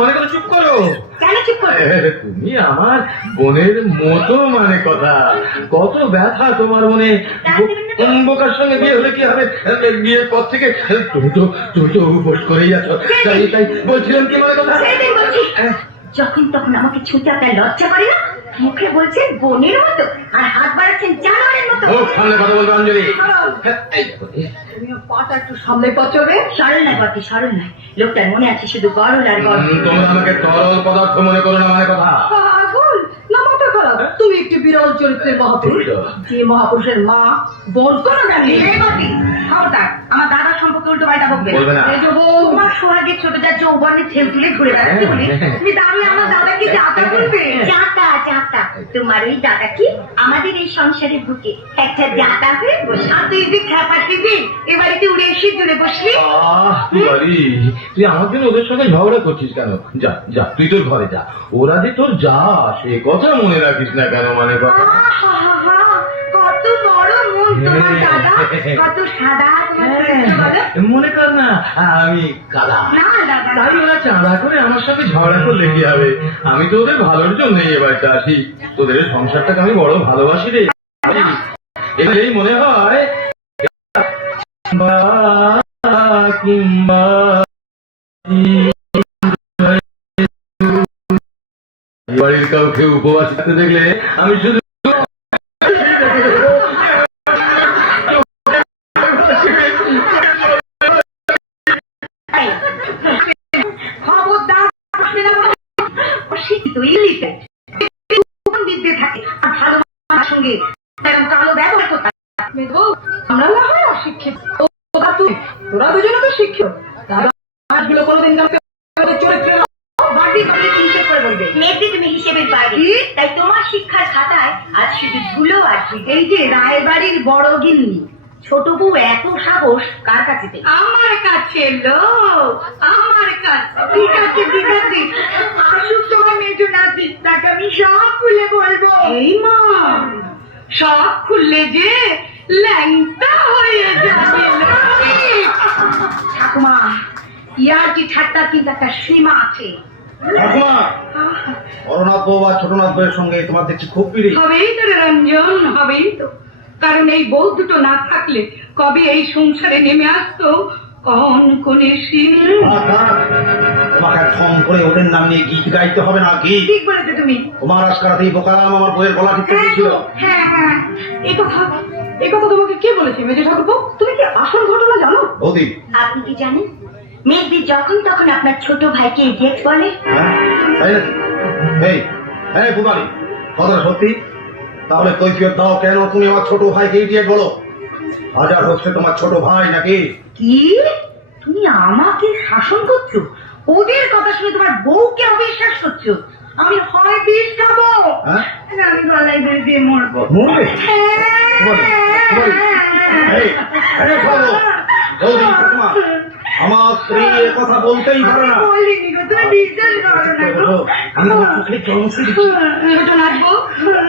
মনে করে চুপ করো। কেন চুপ করবেন? তুমি আমার বোনের মতো, মানে কথা। কত ব্যথা তোমার মনে। বোকার সঙ্গে বিয়ে হলে কি হবে? বিয়ের পর থেকে তুমি তো উপোস করেই আছো। তাই বলছিলাম কি, মানে কথা। ছেড়ে দিন বলছি। যখন তখন আমাকে ছুঁতে আপনার লজ্জা করে না? মুখে বলছেন বোনের মতো, আর হাত বাড়াচ্ছেন জানোয়ারের মতো। ও, সামনে কথা বলবে অঞ্জলি। তুমিও পাটা একটু সামনে পা চলবে। সরল নয় বাকি, সরল নয়। লোকটার মনে আছে শুধু গরল আর গরল। তোমরা আমাকে তরল পদার্থ মনে করো না, মানে কথা। পাগল না, মাথা খারাপ। তুমি একটি বিরল চরিত্রের মহাপুরুষ, যে মহাপুরুষের মা বোন কোনো জানি। খবরদার আমার দাদা সম্পর্কে উল্টো পাল্টা বকবে বলবে না। এই যে বউ, তোমার সোহাগের ছোট যা যৌবনের ঠেল তুলে ঘুরে বেড়াচ্ছে বলে তুমি দাঁড়িয়ে আমার দাদাকে চাটা করবে। জাতা জাতা, তোমার ওই দাদা কি আমাদের এই সংসারের বুকে একটা জাতা হয়ে বসে। আর তুই যে খ্যাপা টিভি এবারে তুই উড়ে এসে জুড়ে বসলি। বাড়ি, তুই আমার জন্য ওদের সঙ্গে ঝগড়া করছিস কেন? যা তুই তোর ঘরে যা। ওরা যে তোর যা, সে কথা মনে রাখিস না কেন, মানে কথা। কত বড় মন তোমার দাদা, কত সাদা তোমার চরিত্র বলো। মনে কর না আমি কালা। না দাদা, তাই ওরা চাঁদা করে আমার সাথে ঝগড়া করলে কি হবে? আমি তো ওদের ভালোর জন্যই এবারটা আসি। তোদের সংসারটাকে আমি বড় ভালোবাসি রে। এবার এই মনে হয় কিংবা বাড়ির কাউকে উপবাস করতে দেখলে আমি শুধু খবরদার অশিক্ষিত ইলিটারেট বিদ্যে থাকে আর ভালো মানুষের সঙ্গে এরকম কালো ব্যবহার করতে আমরা না হয় অশিক্ষিত তোরা দুজনে তো শিক্ষিত তাহলে কোনোদিন চরিত্র বাড়তি করে হিসেব করে বলবে মেয়েটি তুমি হিসেবের বাইরে, তাই তোমার শিক্ষার খাতায় আজ শুধু ধুলো আর এই যে রায়বাড়ির বড় গিন্নি ছোট বউ এত সাহস কার কাছে পেলে? আমার কাছে লোক আমার কাছে ঠিক আছে ঠিক আছে আসুক তোমার মেজো নাতি তাকে আমি সব খুলে বলবো এই মা সব খুললে যে ল্যাংটা হয়ে যাবে ঠাকুমা ইয়ার কি ঠাট্টার কিন্তু একটা সীমা আছে ঠাকুমা বড়নাথ বউ আর ছোটনাথ বউয়ের সঙ্গে তোমার দেখছি খুব পিড়ি। হবেই তো রে রঞ্জন হবেই তো, কারণ এই বউ দুটো না থাকলে কবে এই সংসারে নেমে আসতো কন কোনে তোমাকে ফোন করে ওদের নাম নিয়ে গীত গাইতে হবে না গীত। ঠিক বলেছো তুমি। তোমার আজকারাতেই বোকারাম আমার বইয়ের গলা টিপতে দিয়েছিল। হ্যাঁ হ্যাঁ এই কথা তোমাকে কে বলেছে মেজো ঠাকুরপো? তুমি কি আসল ঘটনা জানো? বৌদি আপনি কি জানেন মেয়েটি যখন তখন আপনার ছোট ভাইকে ইডিয়েট বলে? হ্যাঁ তাই নাকি? এই হ্যাঁ বুবালি কথাটা সত্যি? তাহলে কৈফিয়ত দাও, কেন তুমি আমার ছোট ভাইকে ইডিয়েট বলো? হাজার হচ্ছে তোমার ছোট ভাই নাকি? কি তুমি আমাকে শাসন করছো? ওদের কথা শুনে তোমার বউকে অবিশ্বাস করছো? আমি হয় বিষ খাবো, হ্যাঁ আমি গলায় বেঁধে দিয়ে মরবো। মরবে? এই, এই বলো, বৌদি ঠাকুমা, আমার স্ত্রী এ কথা বলতেই পারে না। বলিনি গো, তুমি বিশ্বাস করো না গো। আমি তোমার চোখে জলসে দিচ্ছি। ছোট নাচবো,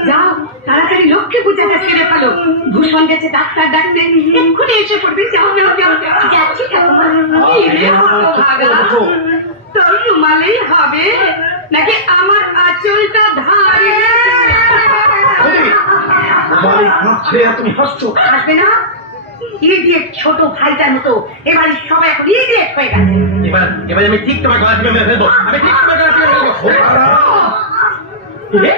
যাও তাড়াতাড়ি লক্ষ্মী পূজাটা সেরে ফেলো। ভূষণ গেছে ডাক্তার ডাকতে, এক্ষুনি এসে পড়বে। যাও যাও যাও যাও। যাচ্ছি ঠাকুমা। কি রে হতভাগা, তোর রুমালেই হবে নাকি আমার আঁচলটা ধারে? বুবালি আমার ছেলে আর তুমি হাসছো? আসবে না? ইডিয়েট ছোট ভাইটার মতো এবারে সবাই এখন ইডিয়েট হয়ে গেছে। এবার আমি ঠিক তোমার গলা টিপে মেরে ফেলবো। আমি ঠিক তোমার গলা টিপে মেরে ফেলবো। রে,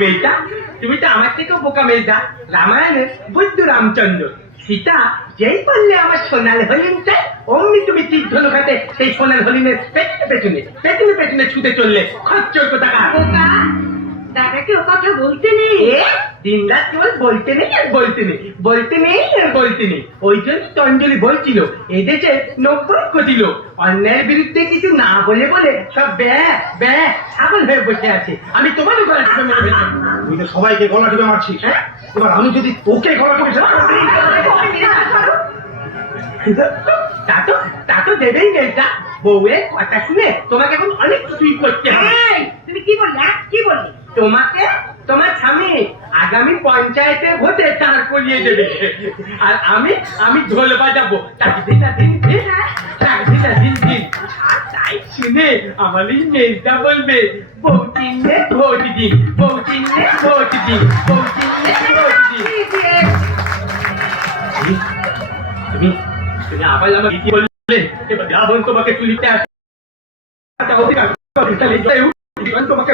মেয়েটা তুমি তো আমার থেকেও বোকা মেয়েটা। রামায়ণের বৈদ্য রামচন্দ্র সীতা যেই বললে আমার সোনার হরিণ চাই, অমনি তুমি তীর ধনুকাতে সেই সোনার হরিণের পেছনে পেছনে পেছনে পেছনে ছুটে চললে। খচ্চর কোথাকা। বোকা, দাদাকে ও কথা বলতে নেই। দিন রাত কেবল বলতে নেই আর বলতে নেই, বলতে নেই আর বলতে নেই। ওই জন্য তঞ্জলি বলছিল এদেশে নৌকর্য ছিল, অন্যায়ের বিরুদ্ধে কিছু না বলে বলে সব ব্যা ছাগল হয়ে বসে আছে। আমি তোমার গলা টিপে মেরে ফেলবো। তুই তো সবাইকে গলা টিপে মারছিস, হ্যাঁ? এবার আমি যদি তোকে গলা টিপে তা তো দেবেই মেয়েটা। বউয়ের কথা শুনে তোমাকে এখন অনেক কিছুই করতে হবে। এই, তুমি কি বললে? কি বললে? তোমাকে তোমার স্বামী আগামী পঞ্চায়েতে ভোটে দাঁড় করিয়ে দেবে, আর আমি ঢোল বাজাবো। চাকরিটা দিন দিন, চাকরিটা দিন দিন। আর তাই শুনে আমার এই মেয়েটা বলবে বউ চিনলে ভোট দিন, বউ চিনলে ভোট দিন, বউ চিনলে ভোট দিন। তুমি তুমি আবার আমার কি বললে? এবার রাবণ তোমাকে চুলিতে আসে তোমাকে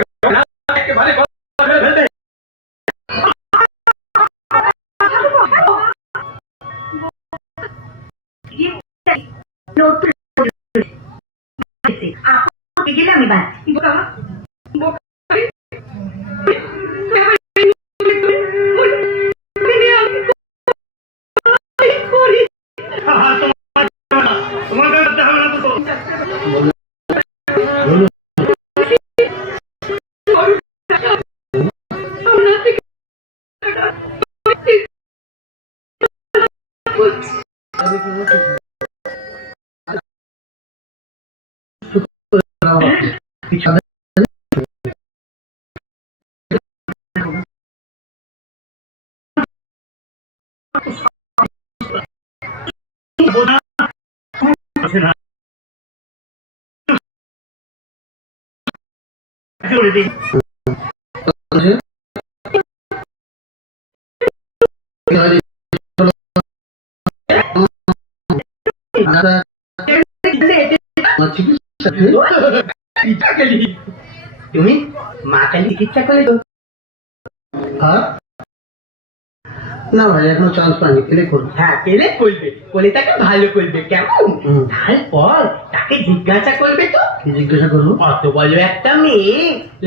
একেবারে ফেলবে। গেলে আমি বাদ। তুমি মা কালী চিকিৎসা করে তো? হ্যাঁ না ভাই এখনো চান্স পাইনি, পেলে করবো। হ্যাঁ পেলে করবে, বলে তাকে ভালো করবে কেমন? হুম। তারপর তাকে জিজ্ঞাসা করবে তো কি জিজ্ঞাসা করবো? অত বলো একটা মেয়ে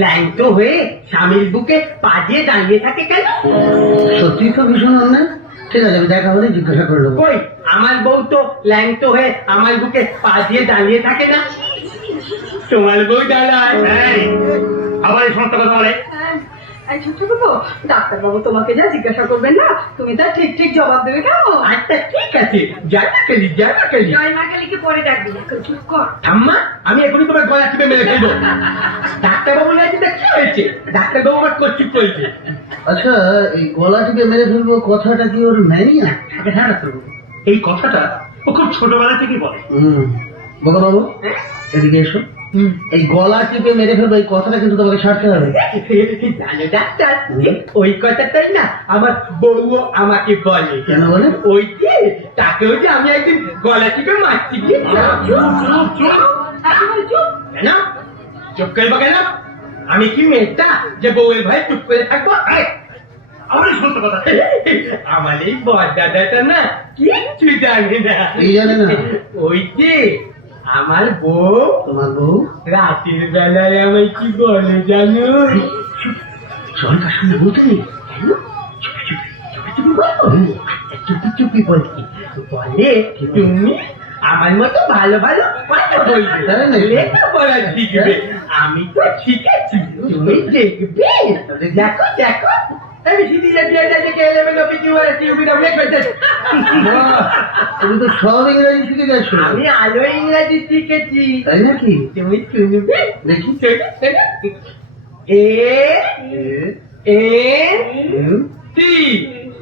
ল্যাংটো হয়ে স্বামীর বুকে পা দিয়ে দাঁড়িয়ে থাকে কেন? সত্যি তো ভীষণ অন্যায়। ঠিক আছে, আমি দেখা হলে জিজ্ঞাসা করে নেবো। কই আমার বউ তো ল্যাংটো হয়ে আমার বুকে পা দিয়ে দাঁড়িয়ে থাকে না, তোমার বউ দাঁড়ায়। আবার এই সমস্ত কথা বলে। ছোটবাবু, ডাক্তারবাবু তোমাকে যা জিজ্ঞাসা করবেন না, তুমি তার ঠিক ঠিক জবাব দেবে কেমন? আচ্ছা ঠিক আছে, জানা কেলি জানা কেলি। জয় মা কালীকে পরে ডাকবি, এখন চুপ কর। আম্মা আমি এখনই তোমার গলা টিপে মেরে ফেলবো। ডাক্তারবাবু নাকি তা কি হয়েছে? ডাক্তারবাবু আমার কচুপ করেছে। আচ্ছা, এই গলা টিপে মেরে ফেলবো কথাটা কি ওর ম্যানিয়া? হ্যাঁ ডাক্তারবাবু, এই কথাটা ও খুব ছোটবেলা থেকেই বলে। বোকা বাবু, এদিকে এসো। এই গলা টিপে মেরে ফেলবো এই কথাটা কিন্তু তোমাকে ছাড়তে হবে। জানো ডাক্তার, ওই কথাটাই না আমার বউও আমাকে বলে। কেন বলে? ওই যে তাকেও যে আমি একদিন গলা টিপে মারছি গিয়ে। কেন চুপ করবো কেন? আমি কি মেয়েটা যে বউয়ের ভয়ে চুপ করে থাকবো? আবার এই সমস্ত কথা। আমার এই বরদাদাটা না কিচ্ছু জানে না। এই জানে না? ওই যে আমার বউ তোমার বউ রাতের বেলায় আমায় কি বলে জানো? চল কার সঙ্গে বলতে নেই। চুপি চুপি বলছি, বলে তুমি আমার মতো ভালো ভালো কথা বলবে, তাই নাকি? লেখাপড়া শিখবে। আমি তো শিখেছি, তুমি দেখবে। দেখো দেখো আমি সিদ্ধি তুমি তো সব ইংরেজি শিখে গেছো। আমি আলো ইংরাজি শিখেছি, তাই নাকি? তুমি শুনবে? দেখি। এ এ, এ এম, টি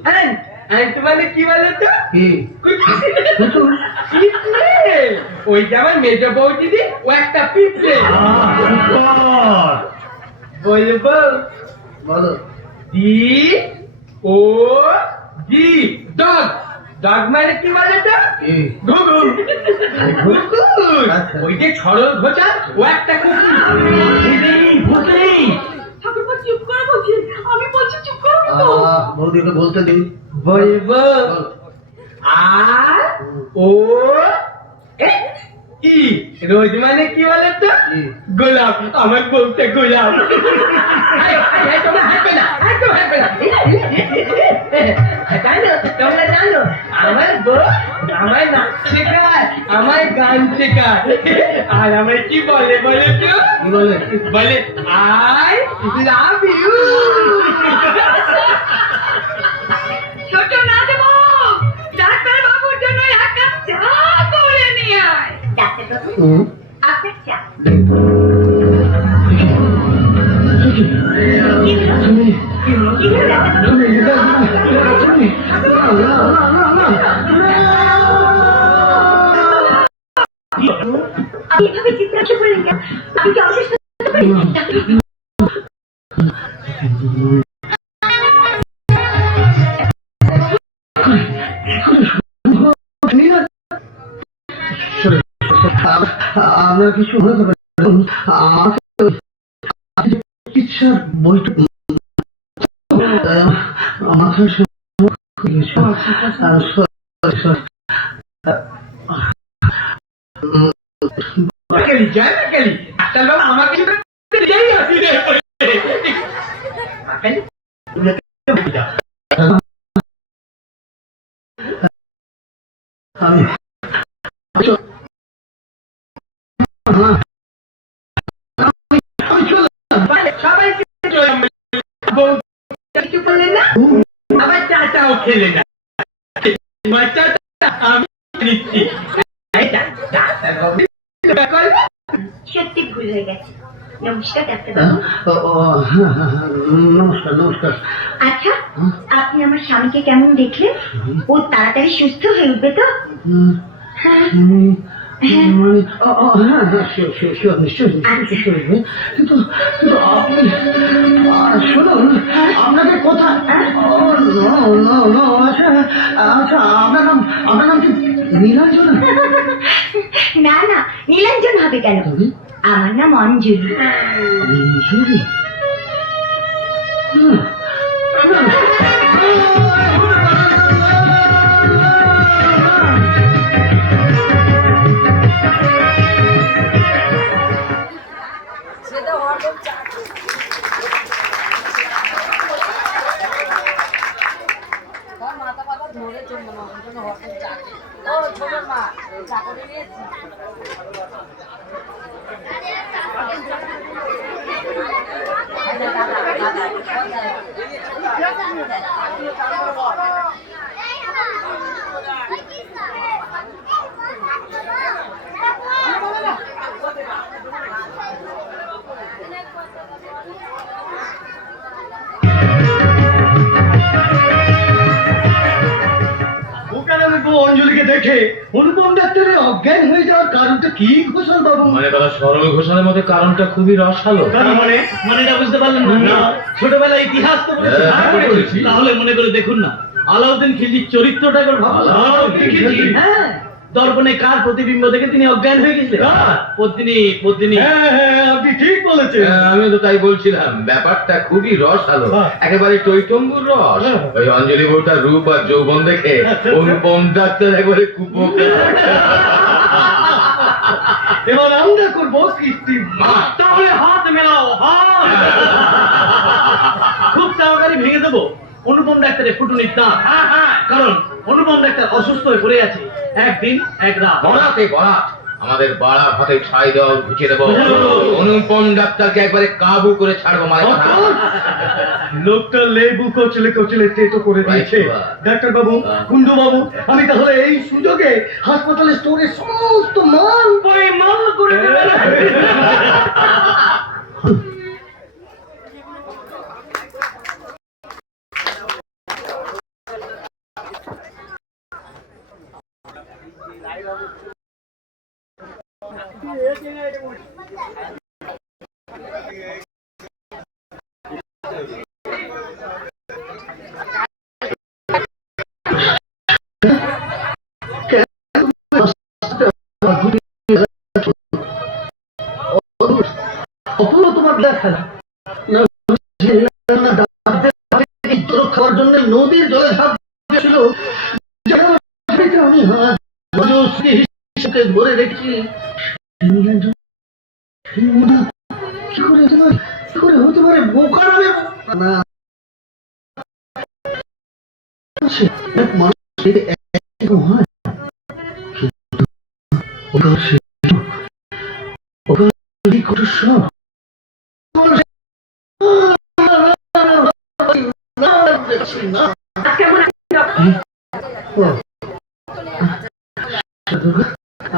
অ্যান্ড মানে কি বলো তো? কি? কুকুর। পিঁপড়ে। ওই যে আমার মেজ বউ দিদি, ও একটা পিঁপড়ে। বলবো বলো। ডি ও জি, ডগ। ডগ মানে কি বলে তো? কি? ঘুঘু। কুকুর। আচ্ছা। ওই যে সরল ঘোষা, ও একটা কুকুর। ঠাকুরপো চুপ করে বলছি, আমি বলছি চুপ করবি তো? বৌদি ওকে বলতে দিন। বলবো বলো। আর ও এ ই, রোজ মানে কি বলে তো? কি? গোলাপ। আমার বউটা গোলাপ। তোমরা হাসবে না, একদম হাসবে না। জানো তোমরা জানো আমার বউ আমার নাচ শেখায়, আমার গান শেখায়, আর আমার কি বলে বলে তো? কি বলে? বলে আই লাভ ইউ। ছোট না দেবো, ডাক্তারবাবুর জন্য এক কাপ চা করে নিয়ে আয়। ডাক্তারবাবু হুম। আপনার চা। তুমি কি হলো ডাক্তারবাবু? আপনি এভাবে চিৎকার করলেন কেন? আপনি কি অসুস্থ হতে পারেন? ডাক্তারবাবু, আপনার কিছু হতে পারে। আমাকে চিকিৎসার বইটা মাথায় গেলি যাই না গেলি, ডাক্তারবাবু আমাকে দিয়েই আসি রে। আমি সবাই কিছু করলেন না, আবার চাটাও খেলে না। আমি নিচ্ছি। সত্যি ভুল হয়ে গেছে। নমস্কার ডাক্তারবাবু। নমস্কার নমস্কার। আচ্ছা, আপনি আমার স্বামীকে কেমন দেখলেন? ও তাড়াতাড়ি সুস্থ হয়ে উঠবে তো? মানে নিশ্চয় নিশ্চয়। কিন্তু আপনি শুনুন, আপনাকে কোথায়? আচ্ছা আচ্ছা, আপনার নাম কি নীলাঞ্জন? না না, নীলাঞ্জন হবে কেন? আমার নাম অঞ্জলি। অঞ্জলি? অঞ্জলিকে দেখে অনুপম ডাক্তারের অজ্ঞান হয়ে যাওয়ার কারণটা কি ঘোষণ বাবু? মানে দাদা সরল ঘোষণের মধ্যে কারণটা খুবই রসালো। মানে মানেটা বুঝতে পারলেন না? ছোটবেলায় ইতিহাস তো পড়েছি। হ্যাঁ, পড়েছি। তাহলে মনে করে দেখুন না, আলাউদ্দিন খিলজির চরিত্রটা একবার ভাবুন। আলাউদ্দিন খিলজি? হ্যাঁ, দর্পণে কার প্রতিবিম্ব দেখে তিনি অজ্ঞান হয়ে গেছিলেন? পত্নী। হ্যাঁ, আপনি ঠিক বলেছেন। আমি তো তাই বলছিলাম, ব্যাপারটা খুবই রসালো, হ্যাঁ। একেবারে টৈটম্বুর রস। হ্যাঁ। ওই অঞ্জলি বউটার রূপ আর যৌবন দেখে অনুপম ডাক্তার একবারে কুপোকে। এবার আমরা করবো কৃষ্টি মাছ। তাহলে হাত মেলাও, হাত। খুব তাড়াতাড়ি ভেঙে দেবো অনুপম ডাক্তারের ফুটুনির দাঁত। কারণ অনুপম ডাক্তার অসুস্থ হয়ে পড়ে আছে। একদিন এক রাত বরাতে বরাত আমাদের বাড়া ভাতে ছাই দেওয়া ঘুচিয়ে দেবো। অনুপম ডাক্তারকে একবারে কাবু করে ছাড়বো। মানে কথা। লোকটা লেবু কচলে কচলে তেতো করে দিয়েছে। ডাক্তার বাবু, কুন্ডু বাবু, আমি তাহলে এই সুযোগে হাসপাতালের স্টোরে সমস্ত মাল মাল করে দেবেন। তোমার দেখা খাওয়ার জন্য নদীর জলে ঝাঁপ দিয়েছিল। আমি হাত ধরে রেখেছি। কি করে হতে পারে? বোকা না, মানুষ একরকম হয়,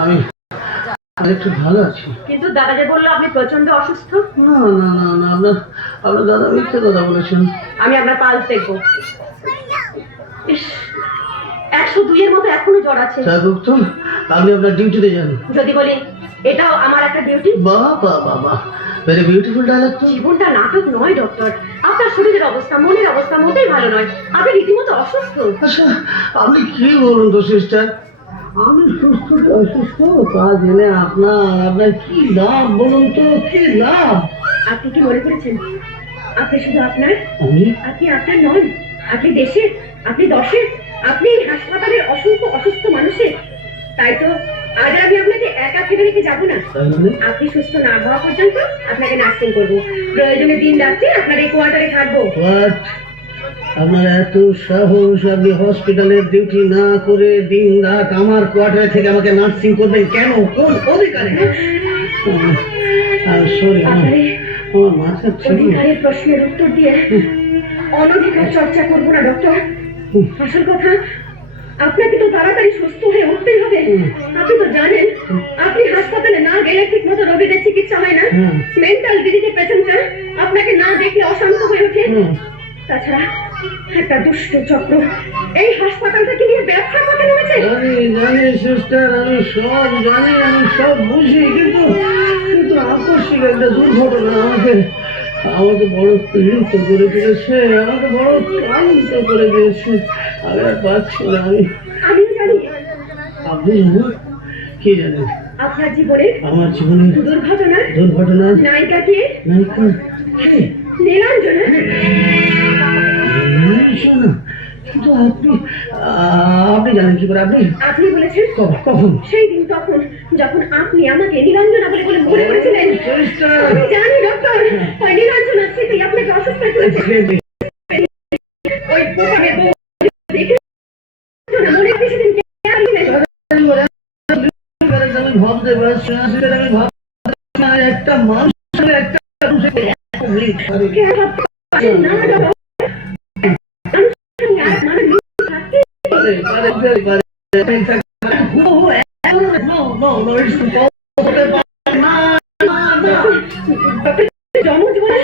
আমি একটু ভালো আছি। কিন্তু দাদা যে বললো আপনি প্রচন্ড অসুস্থ। না না না না, আপনার দাদা মিথ্যে কথা বলেছেন। আমি আপনার পালস দেখবো। ইস, 102 এর মতো এখনো জ্বর আছে। গুপ্ত, আপনি আপনার ডিউটিতে যান। যদি বলি এটাও আমার একটা ডিউটি। বাবা বাবা, ভেরি বিউটিফুল ডায়লগ তো। জীবনটা নাটক নয় ডক্টর। আপনার শরীরের অবস্থা, মনের অবস্থা মোটেই ভালো নয়। আপনি রীতিমতো অসুস্থ। আচ্ছা, আপনি কি বলুন তো সিস্টার, আমি সুস্থ অসুস্থ তা জেনে আপনার কি লাভ বলুন তো? কি লাভ? আপনি কি মনে করেছেন আপনি শুধু আপনার? আমি আপনি আপনার নন, আপনি দেশের, আপনি দশের, আপনি হাসপাতালের অসংখ্য অসুস্থ মানুষের। তাই তো আজ আমি আপনাকে একা ফেলে রেখে যাবো না। আপনি সুস্থ না হওয়া পর্যন্ত আপনাকে নার্সিং করবো। প্রয়োজনে দিন রাত্রে আপনার এই কোয়ার্টারে থাকবো। আপনার এত সাহস, আপনি হসপিটালের ডিউটি না করে দিন রাত আমার কোয়ার্টারে থেকে আমাকে নার্সিং করবেন কেন? কোন অধিকারে? সরি, আমার মাথা অধিকারের প্রশ্নের উত্তর দিয়ে অনধিকার চর্চা করবো না ডক্টর। আসল কথা, আপনাকে তো তাড়াতাড়ি সুস্থ হয়ে উঠতেই হবে। আপনি তো জানেন, আপনি হাসপাতালে না গেলে ঠিক মতো রোগীদের চিকিৎসা হয় না। মেন্টাল ডিজিজের পেশেন্টরা আপনাকে না দেখলে অশান্ত হয়ে ওঠে। তাছাড়া একটা দুষ্ট চক্র এই হাসপাতালটাকে নিয়ে ব্যবসা করতে নেমেছে। জানি সিস্টার, আমি সব জানি, আমি সব বুঝি, কিন্তু আকস্মিক একটা দুর্ঘটনা আমাকে বড় পীড়িত করে দিয়েছে, আমাকে বড় ক্লান্ত করে দিয়েছে। আমি আর পাচ্ছি না। আমিও জানি। আপনি জানেন? কি জানেন? আপনার জীবনে, আমার জীবনে দুর্ঘটনা নায়িকা কে? নায়িকা কে? নীলাঞ্জনা। নীলাঞ্জনা? কিন্তু আপনি জানেন কি করে? আপনি বলেছেন। কখন? সেই দিন, তখন যখন আপনি আমাকে নীলাঞ্জনা বলে মনে করেছিলেন। আমি জানি ডক্টর, ওই নীলাঞ্জনার স্মৃতি আপনাকে অসুস্থ করেছে। ওই বোকামের বউ দেখে মনে হয় সেদিন ভাবতে পারছি না, সেটা আমি ভাবতে পারছি না। একটা মানুষের একটা মানুষের এত মিল করে। পারে, পারে, পারে, পারে। No, no, no, no, it's impossible. হতে পারে না, না, না। জমজ বলে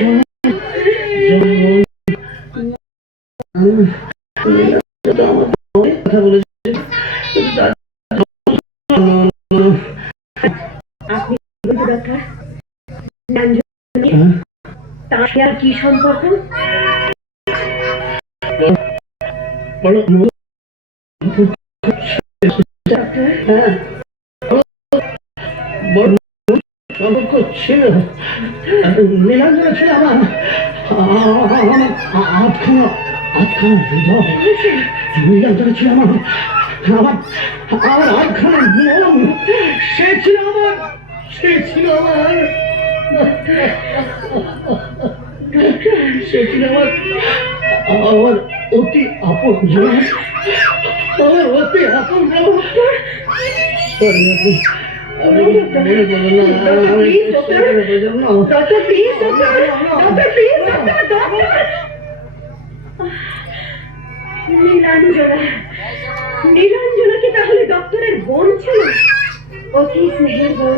কথা বলেছে আপনি ডাক্তার তার আর কি সম্পর্ক? হ্যাঁ বড় সম্পর্ক ছিল। নীলাঞ্জনা ছিল আমার আধখানা হৃদয়। নীলাঞ্জনা ছিল আমার আধখানা মন। সে ছিল আমার আমার অতি আপন জন। আমার অতি আপন জন। নীলাঞ্জনা কি তাহলে ডক্টরের বোন ছিল? অতি স্নেহের বোন।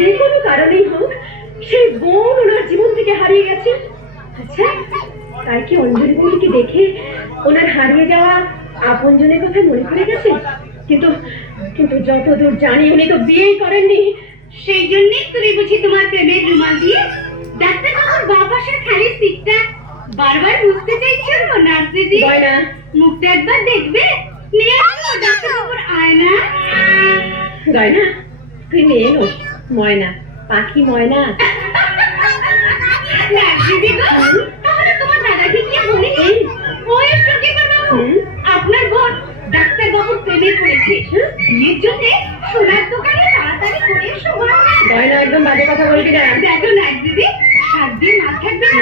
যে কোনো কারণেই হোক সেই বোন ওনার জীবন থেকে হারিয়ে গেছে। আচ্ছা, তাই কি অঞ্জলি বৌদিকে দেখে ওনার হারিয়ে যাওয়া আপনজনের কথা মনে পড়ে গেছে? কিন্তু কিন্তু যতদূর জানি উনি তো বিয়েই করেননি। সেই জন্যই তুমি বুঝি তোমার প্রেমের রুমাল দিয়ে ডাক্তার বাবুর বাঁ পাশের খালি সিটটা বারবার বুঝতে চাইছো নার্স দিদি? না, মুখটা একবার দেখবে? নিয়ে আসো ডাক্তার বাবুর আয়না। গয়না, তুই মেয়ে নোস, ময়না, পাখি ময়না। নার্স দিদি গো, তাহলে তোমার দাদাকে কি বলেনি? ওই স্টকিপার বাবু, আপনার বোন ডাক্তার বাবুর প্রেমে পড়েছে। বিয়ের জন্য সোনার দোকানে তাড়াতাড়ি করে সময় গয়না। একদম বাজে কথা বলবি না। দেখো নার্স দিদি, হাত দিয়ে মাছ থাকবে না।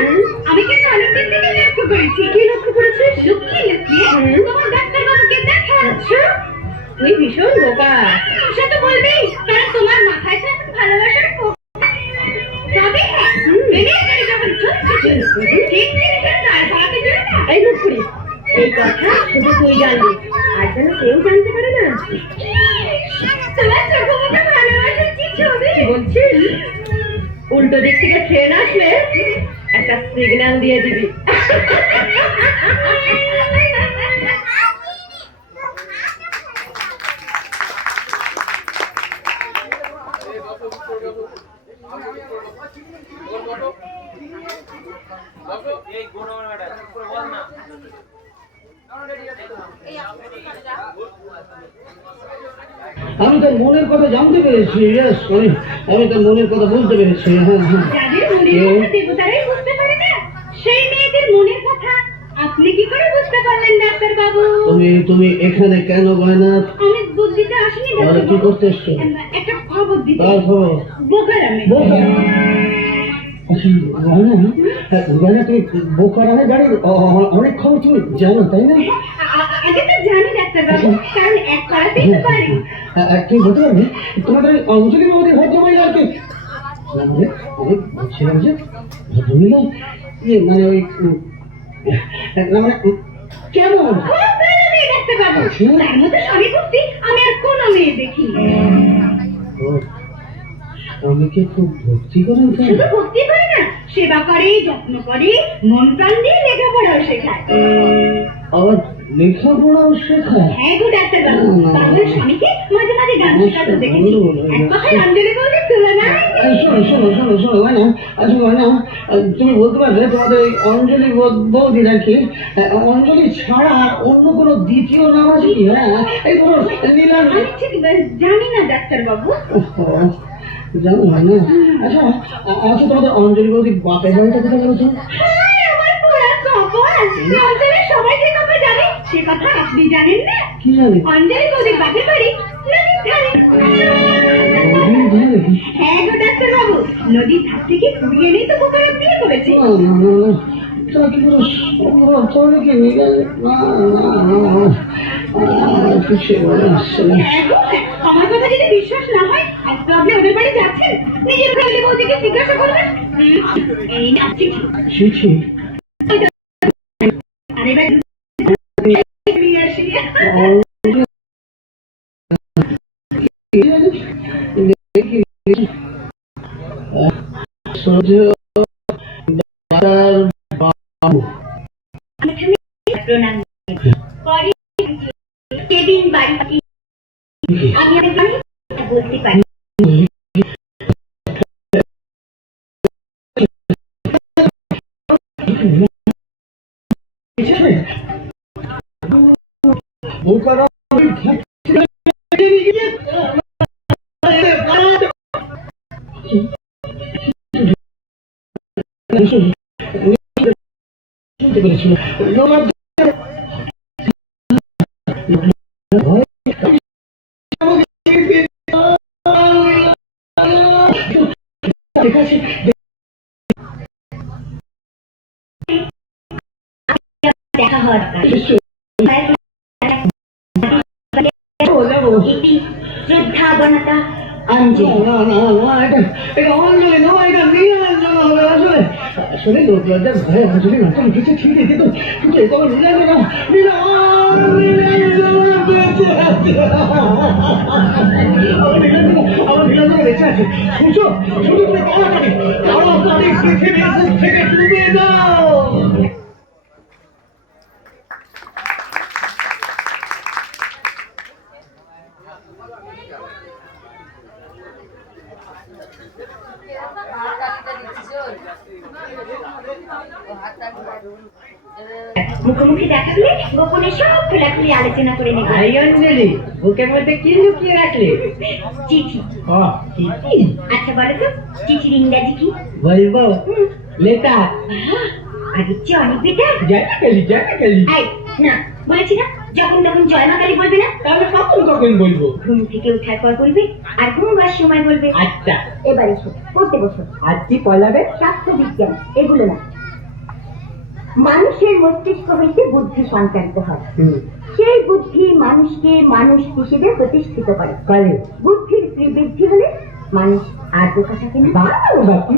আমি কিন্তু অনেকদিন থেকে লক্ষ্য করেছি। কি লক্ষ্য করেছিস? লুকিয়ে লুকিয়ে তোমার ডাক্তার বাবুকে দেখা। আচ্ছা, তুই ভীষণ বোকা। সে তো বলবেই, কারণ তোমার মাথায় তো এখন ভালোবাসার তবে হ্যাঁ, মেয়েদের যখন চলছে ঠিক তার বাবাকে জন্য না। এই মুখপুরি, এই কথা শুধু তুই জানবি, আর যেন কেউ জানতে পারে না। তোমার চোখে মুখে ভালোবাসার কি ছবি বলছিস? উল্টো দিক থেকে ট্রেন আসলে একটা সিগন্যাল দিয়ে দিবি। আমি তার মনের কথা জানতে পেরেছি। আমি তার মনের কথা বলতে পেরেছি। যাদের মনের কথা দেবতারাই বুঝতে পারে না, সেই মেয়েদের মনের কথা আপনি কি করে বুঝতে পারলেন ডাক্তার বাবু? তুমি এখানে কেন গয়না? আমি বুদ্ধিতে আসিনি তাহলে কি করতে এসছো? একটা খবর দিতে। কার খবর? বোকারামে। গয়না, তুমি বোকারামে বাড়ির অনেক খবর তুমি জানো, তাই না? আগে তো জানি ডাক্তার বাবু, কারণ এক করাতেই তো পারি। তুমি বলতে পারবে তোমাদের অঞ্জলি বাবুদের ভদ্রমহিলা আর কি? আমি বলছিলাম যে ভদ্রমহিলা মানে ওই মানে কেমন ডাক্তার বাবু, তার মধ্যে স্বামী ভক্তি আমি আর কোনো মেয়ে দেখিনি। স্বামীকে খুব ভক্তি করেন? শুধু ভক্তি করে না, সেবা করে, যত্ন করে, মন প্রাণ দিয়ে লেখাপড়াও শেখায়। আবার লেখাপড়াও শেখায়? হ্যাঁ গো ডাক্তার বাবু, তাহলে স্বামীকে মাঝে মাঝে গান শেখাতে দেখেছি। এক কথায় অঞ্জলি বৌদির তুলনা। শোনো গয়না, আচ্ছা গয়না, তুমি বলতে পারবে তোমাদের এই অঞ্জলি বৌদির আর কি অঞ্জলি ছাড়া অন্য কোনো দ্বিতীয় নাম আছে কি? হ্যাঁ, এই ধরো নীলাম। আমি ঠিক জানি না ডাক্তার বাবু। জানো না? আচ্ছা আচ্ছা, তোমাদের অঞ্জলি বৌদির বাপের বাড়িটা কোথায় বলেছো? সবাই যে কথা জানে সে কথা আপনি জানেন না? কি জানি? অঞ্জলি বৌদির বাপের বাড়ি নদীর ধারে। হ্যাঁ গো ডাক্তার বাবু, নদীর ধার থেকে কুড়িয়ে নিয়ে তো বোকারা বিয়ে করেছে। আমার কথা যদি বিশ্বাস না হয় আপনি ওদের বাড়ি যাচ্ছেন? নিজের ফ্যামিলি বৌদিকে জিজ্ঞাসা করবেন। এই নাচছি ছি আরে ভাই নিয়ে আসি। প্রণাম পরে কেবিন বাড়ি আমি আপনাকে বলতে পারি। দেখা হওয়ার শ্রদ্ধা বনতা আসলে লোক লজ্জার ভয়ে আসলে নতুন কিছু ঠিক আছে তো কিন্তু এটা আমার আমার নীলাঞ্জনা বেঁচে আছে শুনছো শুধু তুমি তাড়াতাড়ি তাড়াতাড়ি পৃথিবীর বুক থেকে ডুবে দাও। মুখোমুখি দেখালে গোপনে সব খোলাখুলি আলোচনা করে নেব। ভাই অঞ্জলি বুকের মধ্যে কি লুকিয়ে রাখলে? চিঠি। চিঠি? আচ্ছা বলো তো চিঠির ইংরাজি কি? বলবো লেটার। আগের চেয়ে অনেক বেটার। জানাকালি এই না বলেছি না যখন তখন জয় মা কালী বলবে না। তাহলে কখন বলবো? ঘুম থেকে ওঠার পর বলবে আর ঘুমবার সময় বলবে। আচ্ছা এবার এসো পড়তে বসো। আজ কি পড়াবে? স্বাস্থ্য বিজ্ঞান এগুলো না। মানুষের মস্তিষ্ক হইতে বুদ্ধি সঞ্চারিত হয়, সেই বুদ্ধি মানুষকে মানুষ হিসেবে প্রতিষ্ঠিত করে। বুদ্ধির বৃদ্ধি হলে মানুষ আর বোকা থাকে না। বাবা কি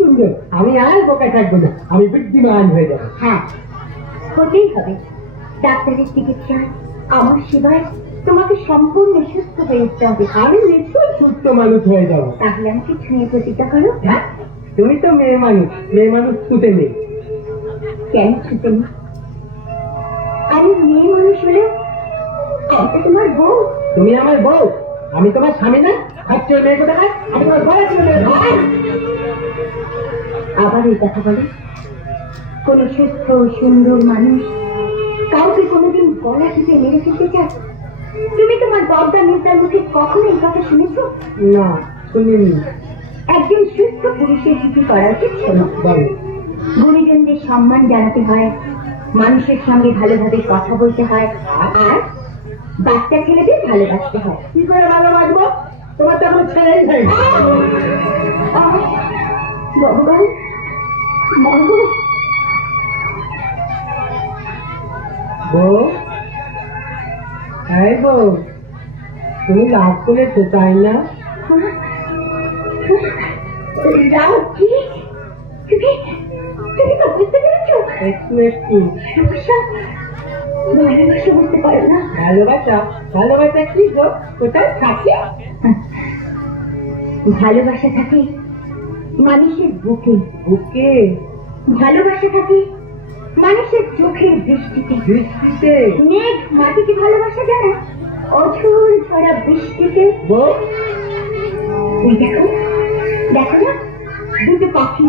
সুন্দর আমি আর বোকা থাকবো না, আমি বুদ্ধিমান হয়ে যাবো। হ্যাঁ হতেই হবে। ডাক্তারের চিকিৎসা আমার সেবায় তোমাকে সম্পূর্ণ সুস্থ হয়ে উঠতে হবে। আমি নিশ্চয়ই সুস্থ মানুষ হয়ে যাবো। তাহলে আমাকে ছুঁয়ে প্রতিজ্ঞা করো। হ্যাঁ, তুমি তো মেয়ে মানুষ ছুটে নেই। কেন ছুটে না? আমি মেয়ে মানুষ হলে আমি তো তোমার বউ। তুমি আমার বউ, আমি তোমার স্বামী না? আচ্ছা মেয়ে কোথায়? আমি তোমার বউ ছিল। আবার এই কথা বলে কোন সুস্থ সুন্দর মানুষ কাউকে কোনোদিন গলা টিপে মেরে ফেলতে চায়? তুমি তোমার বড়দা নেতার মুখে কখনো এই কথা শুনেছো? না শুনিনি। একজন সুস্থ পুরুষের কিছু করা উচিত ছিল। গুণীজনদের সম্মান জানাতে হয়, মানুষের সঙ্গে ভালোভাবে কথা বলতে হয়, আর বাচ্চা ছেলেদের ভালোবাসতে হয়। কি করে ভালোবাসবো? তোমার তো আমার ছেলেই নেই। ভগবান মঙ্গল বউ, হ্যাঁ বউ, তুমি লাভ করেছো তাই না? রাও কি তুমি তুমি তো বুঝতে পেরেছো? একটু ভালোবাসা বুঝতে পারো না? ভালোবাসা কি গো? কোথায় থাকে? ভালোবাসা থাকে মানুষের বুকে, ভালোবাসা থাকে মানুষের চোখের দৃষ্টিতে। মেঘ মাটিকে ভালোবাসা জানা, অঝোর ঝরা বৃষ্টিতে। ওই দেখো দেখো না দুটো পাখি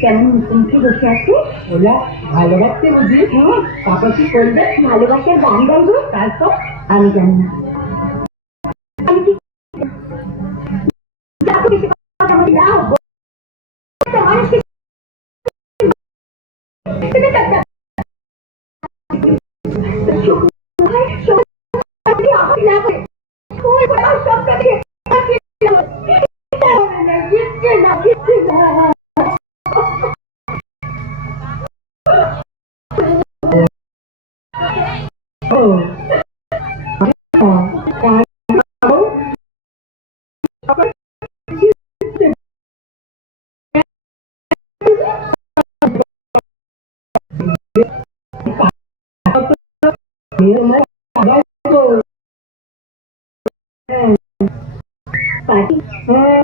কেমন মুখোমুখি বসে আছে। ওরা ভালোবাসতে বুঝি? হ্যাঁ তারপর কি করবে? ভালোবাসার গান গাইবো। তারপর আমি জানি না। আমি কি যাকে বেশি কথা বলি না, মানুষকে ও আমার বাবা তো পার্টি হ্যাঁ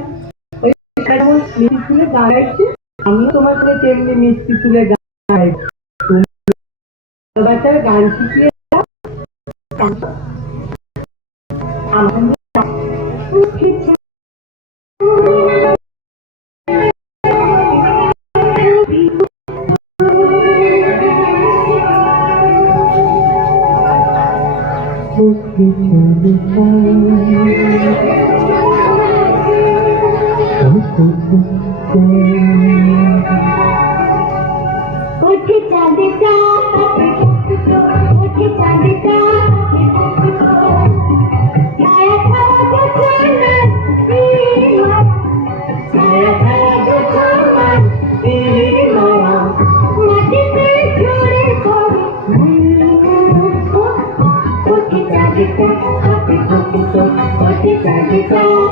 ওই যেমন মিষ্টি তুলে গাড়াইছে আমিও তোমার সাথে তেমনি মিষ্টি তুলে গাড়াই তুমি বাচ্চার গান শিখিয়ে আমার উঠে চাঁদে চাঁদ উঠে চাঁদে চাঁদ ছায়া ছায়া গোছানো ছায়া ছায়া গোছানো মাটিতে ঝরে পড়ে উঠে চাঁদে চাঁদ উঠে চাঁদে চাঁদ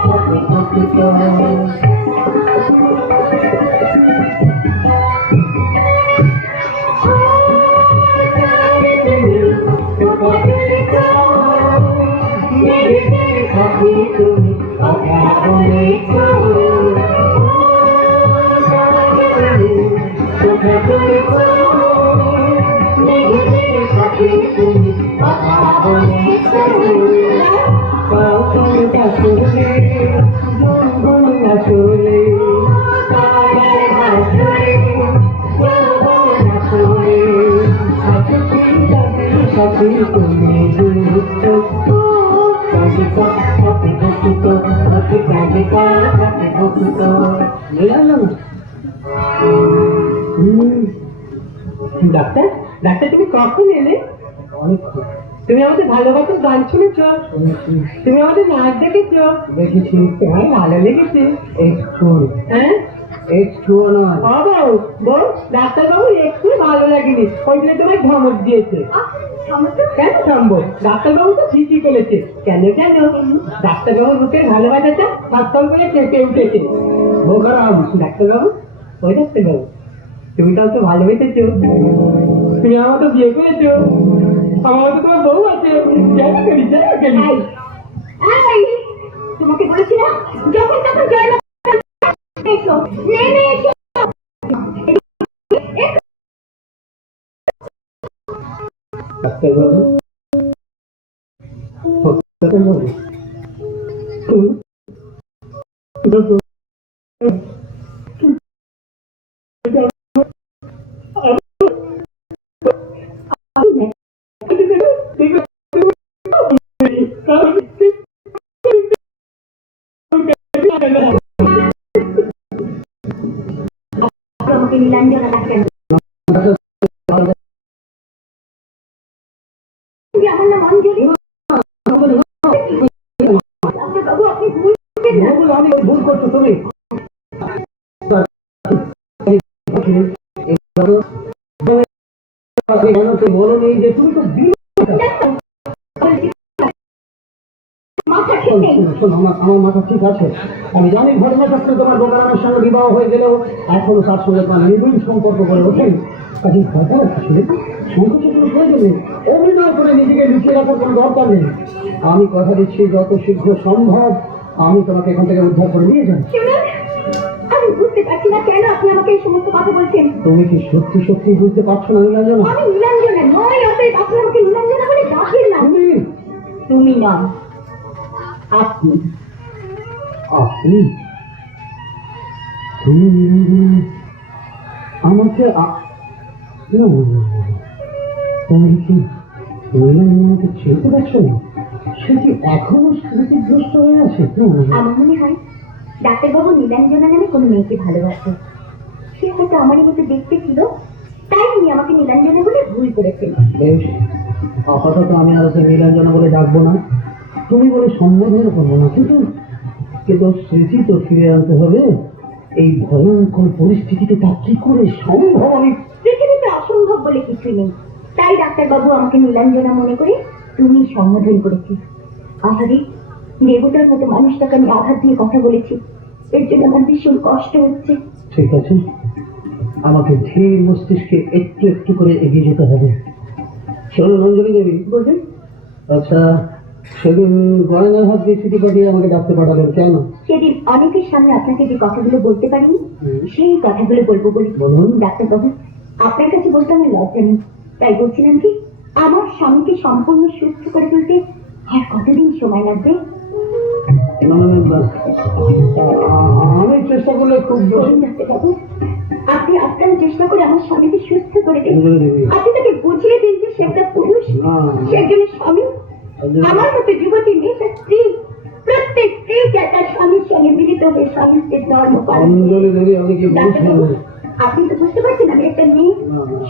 ডাক্তার ডাক্তার তুমি কখন এলে তুমি আমাদের ভালোবাসার গান শুনেছ তুমি আমাদের নাচ দেখেছ দেখেছি তোমার ভালো লেগেছে হ্যাঁ ডাক্তার বাবু একটু ভালো লাগেনি ওইখানে তোমায় ধমক দিয়েছে কেন সম্ভব ডাক্তার বাবু তো ঠিকই বলেছে কেন কেন ডাক্তার বাবুর বুকের ভালোবাসাটা হাততাল করে চেপে উঠেছে ভোগারাম ডাক্তার বাবু ওই ডাক্তার বাবু তুমি তাও তো ভালোবেসেছো তুমি আমার তো বিয়ে করেছো আমার তো তোমার বউ আছে জানা করি তোমাকে বলেছিলাম যখন তখন জয় এসো নেমে এসো ডাক্তার বাবু আমাকে নীলাঞ্জনা ডাক্তার আমার নাম অঞ্জলি ডাক্তার বাবু আপনি ভুল করছো তুমি বলো নেই যে তুমি তো মাথা ঠিক নেই আমার মাথা ঠিক আছে আমি জানি ধর্মশাস্ত্রে তোমার বোকারামের সঙ্গে বিবাহ হয়ে গেলেও এখনো তার সঙ্গে তোমার নিবিড় সম্পর্ক করে ওঠেন কাজে ভয়টা আসলে সংকোচের কোনো প্রয়োজন নেই অভিনয় করে নিজেকে লুকিয়ে রাখার কোনো দরকার নেই আমি কথা দিচ্ছি যত শীঘ্র সম্ভব আমি তোমাকে এখান থেকে উদ্ধার করে নিয়ে যাই আমি বুঝতে পারছি না কেন আপনি আমাকে এই সমস্ত কথা বলছেন তুমি কি সত্যি সত্যি বুঝতে পারছো না নীলাঞ্জনা আমি নীলাঞ্জনা নয় অতএব আপনি আমাকে নীলাঞ্জনা বলে ডাকেন না তুমি নয় আপনি আপনি তুমি নীলাঞ্জনা আমাকে তাহলে কি নীলাঞ্জনাকে চিনতে পারছো না সে কি এখনো স্মৃতিগ্রস্ত হয়ে আছে আমার মনে হয় ডাক্তারবাবু নীলাঞ্জনা নামে কোনো মেয়েকে ভালোবাসে সে হয়তো আমারই মতো দেখতে ছিল তাই উনি আমাকে নীলাঞ্জনা বলে ভুল করেছেন বেশ আপাতত আমি আর ওকে নীলাঞ্জনা বলে ডাকবো না তুমি বলে সম্বোধন করবো না কিন্তু স্মৃতি তো ফিরে আনতে হবে এই ভয়ঙ্কর পরিস্থিতিতে তা কি করে সম্ভব আমি পৃথিবীতে অসম্ভব বলে কিছু নেই তাই ডাক্তারবাবু আমাকে নীলাঞ্জনা মনে করে তুমি সম্বোধন করেছি আহারে দেবতার মতো মানুষটাকে আমি আঘাত দিয়ে কথা বলেছি এর জন্য আমার ভীষণ কষ্ট হচ্ছে ঠিক আছে আমাকে ধীর মস্তিষ্কে একটু একটু করে এগিয়ে যেতে হবে শোনো রঞ্জনী দেবী, বলছেন? আচ্ছা, সেদিন গয়নার হাত দিয়ে চিঠি পাঠিয়ে আমাকে ডাকতে পাঠালেন কেন? সেদিন অনেকের সামনে আপনাকে যে কথাগুলো বলতে পারিনি, সেই কথাগুলো বলবো বলি। বলুন। ডাক্তারবাবু, আপনার কাছে বলতে আমার লজ্জা নেই, তাই বলছিলাম কি, আমার স্বামীকে সম্পূর্ণ সুস্থ করে তুলতে আর কতদিন সময় লাগবে? আমি চেষ্টা করলে খুব বলুন ডাক্তারবাবু, আপনি আপনার চেষ্টা করে আমার স্বামীকে সুস্থ করে দিন। দেবী। আপনি তাকে বুঝিয়ে দিন যে সে একটা পুরুষ, সে একজন স্বামী। আমার মতো যুবতী মেয়ে, তার স্ত্রী, প্রত্যেক স্ত্রী যার তার স্বামীর সঙ্গে মিলিত হয়ে স্বামী স্ত্রীর ধর্ম পালন করে। অঞ্জলি দেবী, আমি কি ডাক্তারবাবু, বলছেন? আপনি তো বুঝতে পারছেন আমি একটা মেয়ে,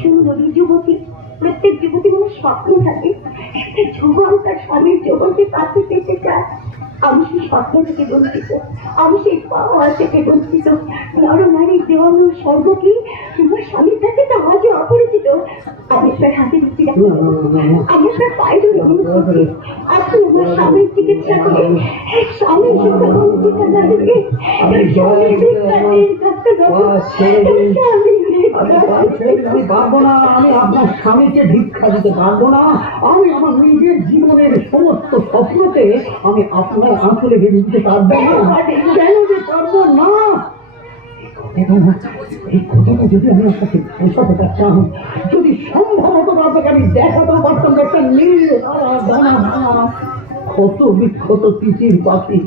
সুন্দরী যুবতী। প্রত্যেক যুবতী মানে স্বপ্ন থাকে, একটা যুবক তার স্বামীর যৌবনকে কাছে পেতে চায়। আমি সেই স্বপ্ন থেকে বঞ্চিত, আমি সেই পাওয়া থেকে বঞ্চিত। নরনারীর দেওয়ানো স্বর্গ কি আমার স্বামীর কাছে তো আজও অপরিচিত। আমি আপনার হাতে দিচ্ছি, আমি আপনার পায়ে ধরে অনুরোধ করছি, আপনি আমার স্বামীর চিকিৎসা করে এক স্বামীর সুখে বঞ্চিত না থেকে এক স্বামীর ভিক্ষা দিন ডাক্তারবাবু, আমি পারবো না, আমি আপনার স্বামীকে ভিক্ষা দিতে পারবো না। আমি আমার নিজের জীবনের সমস্ত স্বপ্নকে আমি আপনার আঁচলে বেঁধে দিতে পারবো না। কেন যে পারবো না? এই কথাটা যদি আমি আপনাকে বোঝাতে পারতাম, যদি সম্ভব হতো আপনাকে আমি দেখাতেও পারতাম একটা নীল দানা দানা ক্ষত বিক্ষত তিতির পাখি,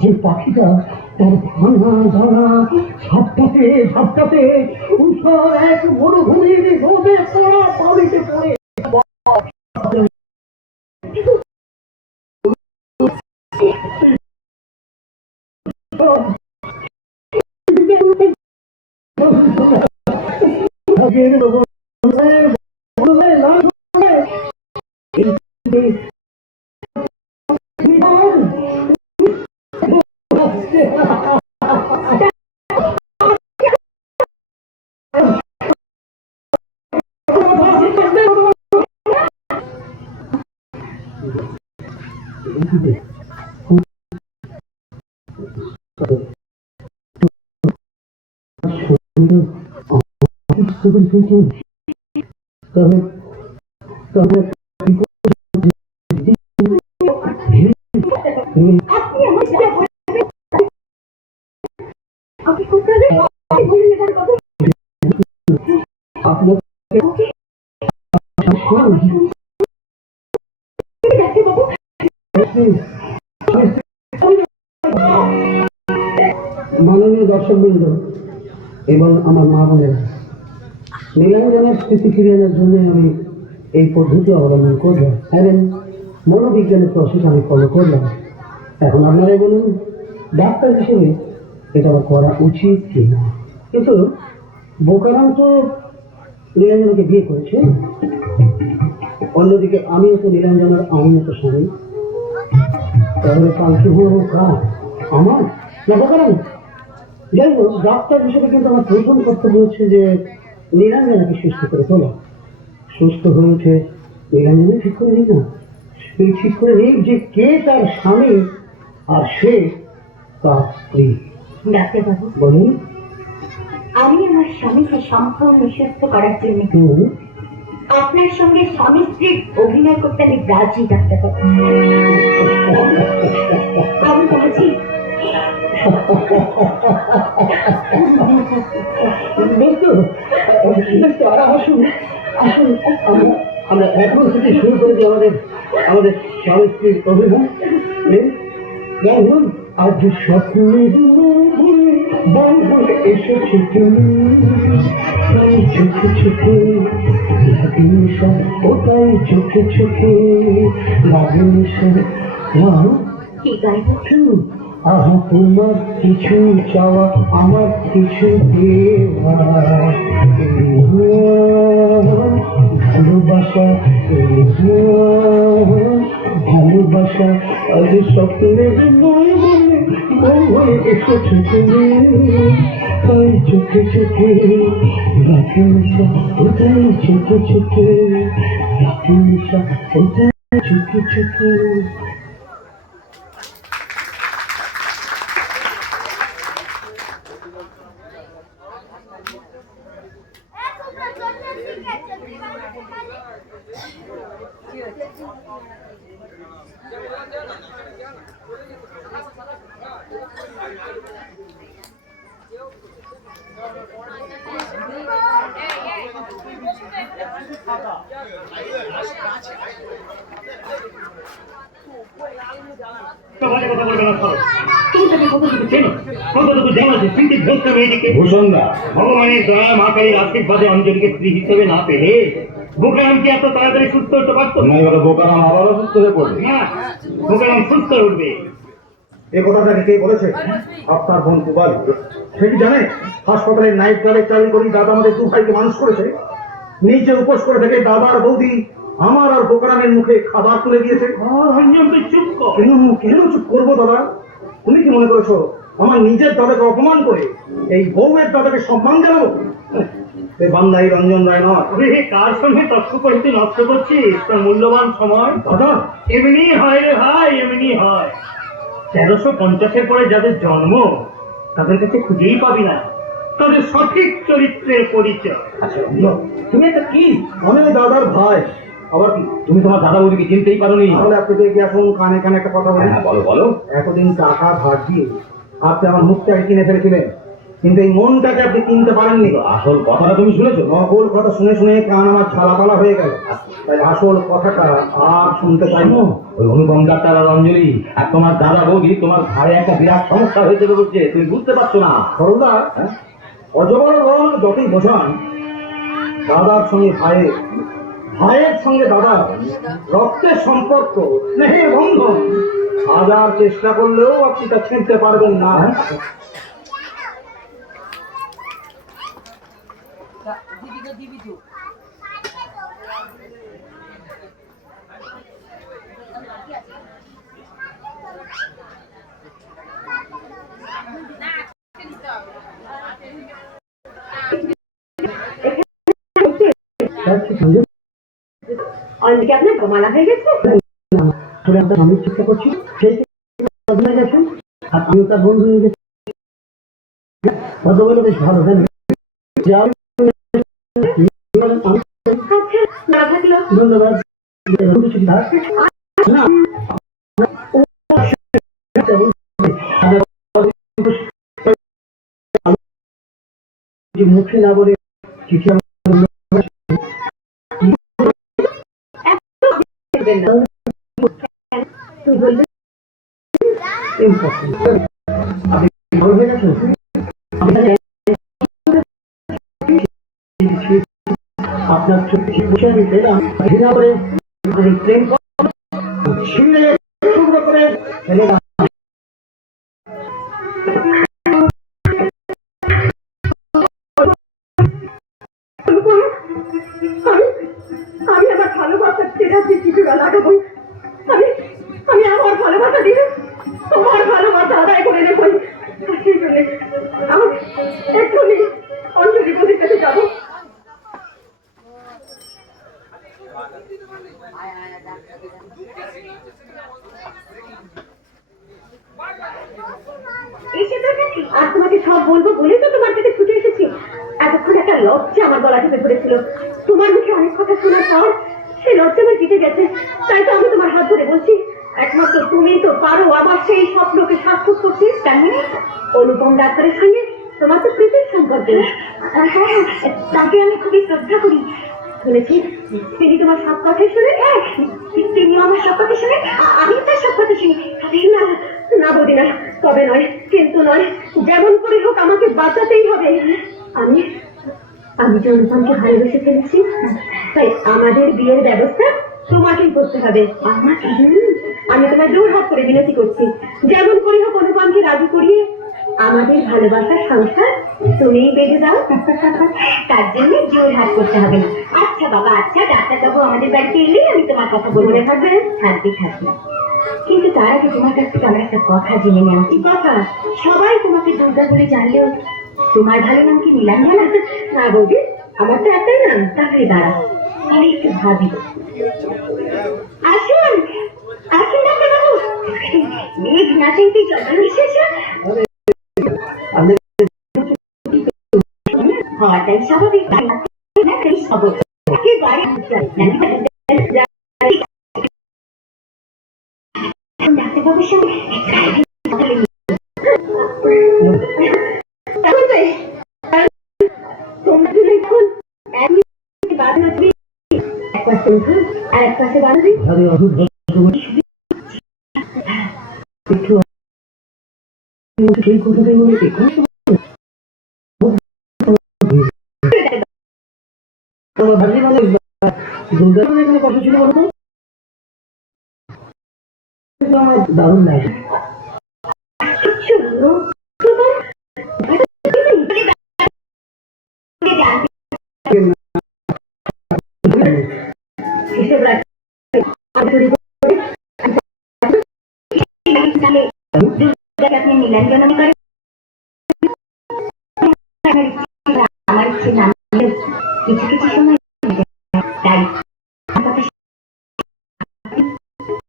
যে পাখিটা তার ভাঙা দানা ঝাপটাতে ঝাপটাতে উষার এক মরুভূমির রোদে পড়া পানিতে পড়ে আপনি আমার যা বলবেন আপনি কোথায় বলুন ডাক্তারবাবু। আপনার ডাক্তারবাবু, মাননীয় দর্শকবৃন্দ এবং আমার মা বোনেরা, নীলাঞ্জনের স্মৃতি ফিরে আনার জন্য আমি এই পদ্ধতি অবলম্বন করলাম এবং মনোবিজ্ঞানের প্রসেস আমি ফলো করলাম। এখন আপনারাই বলুন, ডাক্তার হিসেবে এটা আমার করা উচিত কি না? কিন্তু বোকারাম তো নীলাঞ্জনকে বিয়ে করেছে, অন্যদিকে আমিও তো নীলাঞ্জনের আইনত স্বামী। তাহলে কালকে হলো কাজ আমার না বোকারাম? যাই হোক, ডাক্তার হিসেবে কিন্তু আমার প্রথম কর্তব্য হচ্ছে যে নীলাঞ্জনকে সুস্থ করে তোলা। সুস্থ হয়ে উঠে নীলাঞ্জনই ঠিক করে নিক না, সেই ঠিক করে নিক যে কে তার স্বামী আর সে তার স্ত্রী। ডাক্তারবাবু, বলুন। আমি আমার স্বামীকে সম্পূর্ণ সুস্থ করার জন্য আপনার সঙ্গে স্বামী স্ত্রীর অভিনয় করতে আমি রাজি। ডাক্তারবাবু, আমি বলছি আসুন আসুন, আমরা এখন থেকে শুরু করে দিই আমাদের স্বামী স্ত্রীর অভিনয়। আজ স্বপ্নের বন্ধ এসেছে তুমি, চোখে চোখে ওটাই চোখে চোখে লাগে কি গাইব? আহা তোমার কিছু চাওয়া আমার কিছু দেওয়া, ভালোবাসা ভালোবাসা আজ স্বপ্নের নয় বলে বউ হয়ে এসেছো তুমি, তাই চোখে চোখে রাখি ওটাই চোখে চোখে রাখি ওটাই চোখে চোখে। Ecco, ভগবানের দয়া মা কালীর আশীর্বাদে অঞ্জলিকে স্ত্রী হিসেবে না পেলে বোকারাম কি এত তাড়াতাড়ি সুস্থ হতে পারতো না? বোকারাম আবারও সুস্থ হয়ে পড়বে। না, বোকারাম সুস্থ হয়ে উঠবে। এই কথাটা কে বলেছে? আপনার বোন কুবাল। সে কি জানে হাসপাতালের নাইট গার্ডের চাকরি করি দাদা আমাদের দু ভাইকে মানুষ করেছে? নিচে উপোস করে থেকে দাদার বৌদি আমার আর বোকারামের মুখে খাবার তুলে দিয়েছে। চুপ কর। কেন কেন চুপ করবো দাদা? তুমি কি মনে করেছো আমার নিজের দাদাকে অপমান করে এই বউয়ের দাদাকে সম্মান জানাবো? এই বান্দাই রঞ্জন রায় নয়। কার সঙ্গে তর্ক করে তুই নষ্ট করছিস তোর মূল্যবান সময়? দাদা এমনি হয় রে ভাই, এমনি হয়। 1350 পরে যাদের জন্ম তাদের কাছে খুঁজেই পাবি না তাদের সঠিক চরিত্রের পরিচয়। আচ্ছা তুমি একটা কি মনে দাদার ভাই, আবার কি তুমি তোমার দাদা বৌদিকে চিনতেই পারোনি? তাহলে আপনি তো এখন কানে কানে একটা কথা বলি। বলো বলো। এতদিন টাকা ধার দিয়ে আপনি আমার মুখটাকে কিনে ফেলেছিলেন, কিন্তু এই মনটাকে আপনি কিনতে পারেননি। আসল কথাটা তুমি শুনেছো? নকল কথা শুনে শুনে কান আমার ছালাপালা হয়ে গেল, তাই আসল কথাটা আর শুনতে চাই না। ওই অনুপম ডাক্তার আর অঞ্জলি আর তোমার দাদা বৌদি তোমার ঘরে একটা বিরাট সমস্যা হয়ে যাবে বলছে, তুমি বুঝতে পারছো না? সরলদা অজবর রং যতই বোঝান, দাদার সঙ্গে ভাইয়ের, ভাইয়ের সঙ্গে দাদার রক্তের সম্পর্ক, স্নেহের বন্ধন হাজার চেষ্টা করলেও আপনি তা ছিঁড়তে পারবেন না। অনেকে আপনার কমালা হয়ে গেছে। আমি চেষ্টা করছি সেই গেছেন আর আমি তার বন্ধু হয়ে গেছি। ভদ্রবেলা বেশ ভালো জানি। না থাকলো ধন্যবাদ। না মুখে না বলে চিঠি তুই বলবি আপনি ভালো হয়ে গেছেন। আপনার ছোট্ট বসে দিতে ঘৃণা করে প্রেম ছিঁড়ে টুকরো করে ফেলে দাও। আমি আমার ভালোবাসা চেনাতে কিছু লাগাবো। আমি আমার ভালোবাসা দিয়ে তোমার ভালোবাসা আদায় করে নেবো। সেই জন্য আমার এক্ষুনি অঞ্জলি বদির কাছে যাবো। এসে তো গেছি, আর তোমাকে সব বলবো বলে তো তোমার কাছে ছুটে এসেছি। এতক্ষণ একটা লজ্জা আমার গলা টিপে ধরেছিল। তোমার মুখে অনেক কথা শোনার পর সেই লজ্জা আমার কেটে গেছে। তাই তো আমি তোমার হাত ধরে বলছি, একমাত্র তুমি তো পারো আমার সেই স্বপ্নকে সার্থক করতে। তার মানে অনুপম ডাক্তারের সঙ্গে তোমার তো প্রীতির সম্পর্ক। হ্যাঁ, তাকে আমি খুবই শ্রদ্ধা করি। শুনেছি তিনি তোমার সব কথা শুনে। তিনি আমার সব কথা শুনে, আমি তার সব কথা শুনি। না না বৌদি না, তবে নয়, কিন্তু নয়, যেমন করে হোক আমাকে বাঁচাতেই হবে। আমি যে অনুপমকে ভালোবেসে ফেলেছি, তাই আমাদের বিয়ের ব্যবস্থা তোমাকেই করতে হবে। আমি তোমার জোর হাত করে বিনতি করছি, যেমন করে হোক অনুপমকে রাজি করিয়ে আমাদের ভালোবাসার সংসার তুমিই বেঁধে দাও। তার জন্য জোর হাত করতে হবে না। আচ্ছা বাবা, আচ্ছা ডাক্তারবাবু আমাদের বাড়িতে এলে আমি তোমার কথা বলবো। থাকবে থাকবে থাকবে, কিন্তু তার আগে তোমার কাছ থেকে আমার একটা কথা জেনে নেওয়া। কি কথা? সবাই তোমাকে দুর্গা বলে জানলেও তোমার ভালো নাম কি নীলাঞ্জনা? না বৌদি, আমার তো একটাই নাম। তাহলে দাঁড়া, আমি একটু ভাবি। আসুন আসুন ডাক্তারবাবু, মেঘ না চাইতেই চন্দ্র এসেছে। হওয়াটাই স্বাভাবিক। ডাক্তারবাবুর সঙ্গে পাশে আর এক পাশে বাড়ি আরে অদ্ভুত একটু সেই কথাটাই বলে দেখুন ভাবছি মানে দুর্গা এখানে কথা ছিল বলতো আমার দারুণ লাগে আপনি নীলাঞ্জনম করেন আমার ইচ্ছে না কিছু কিছু সময় তাই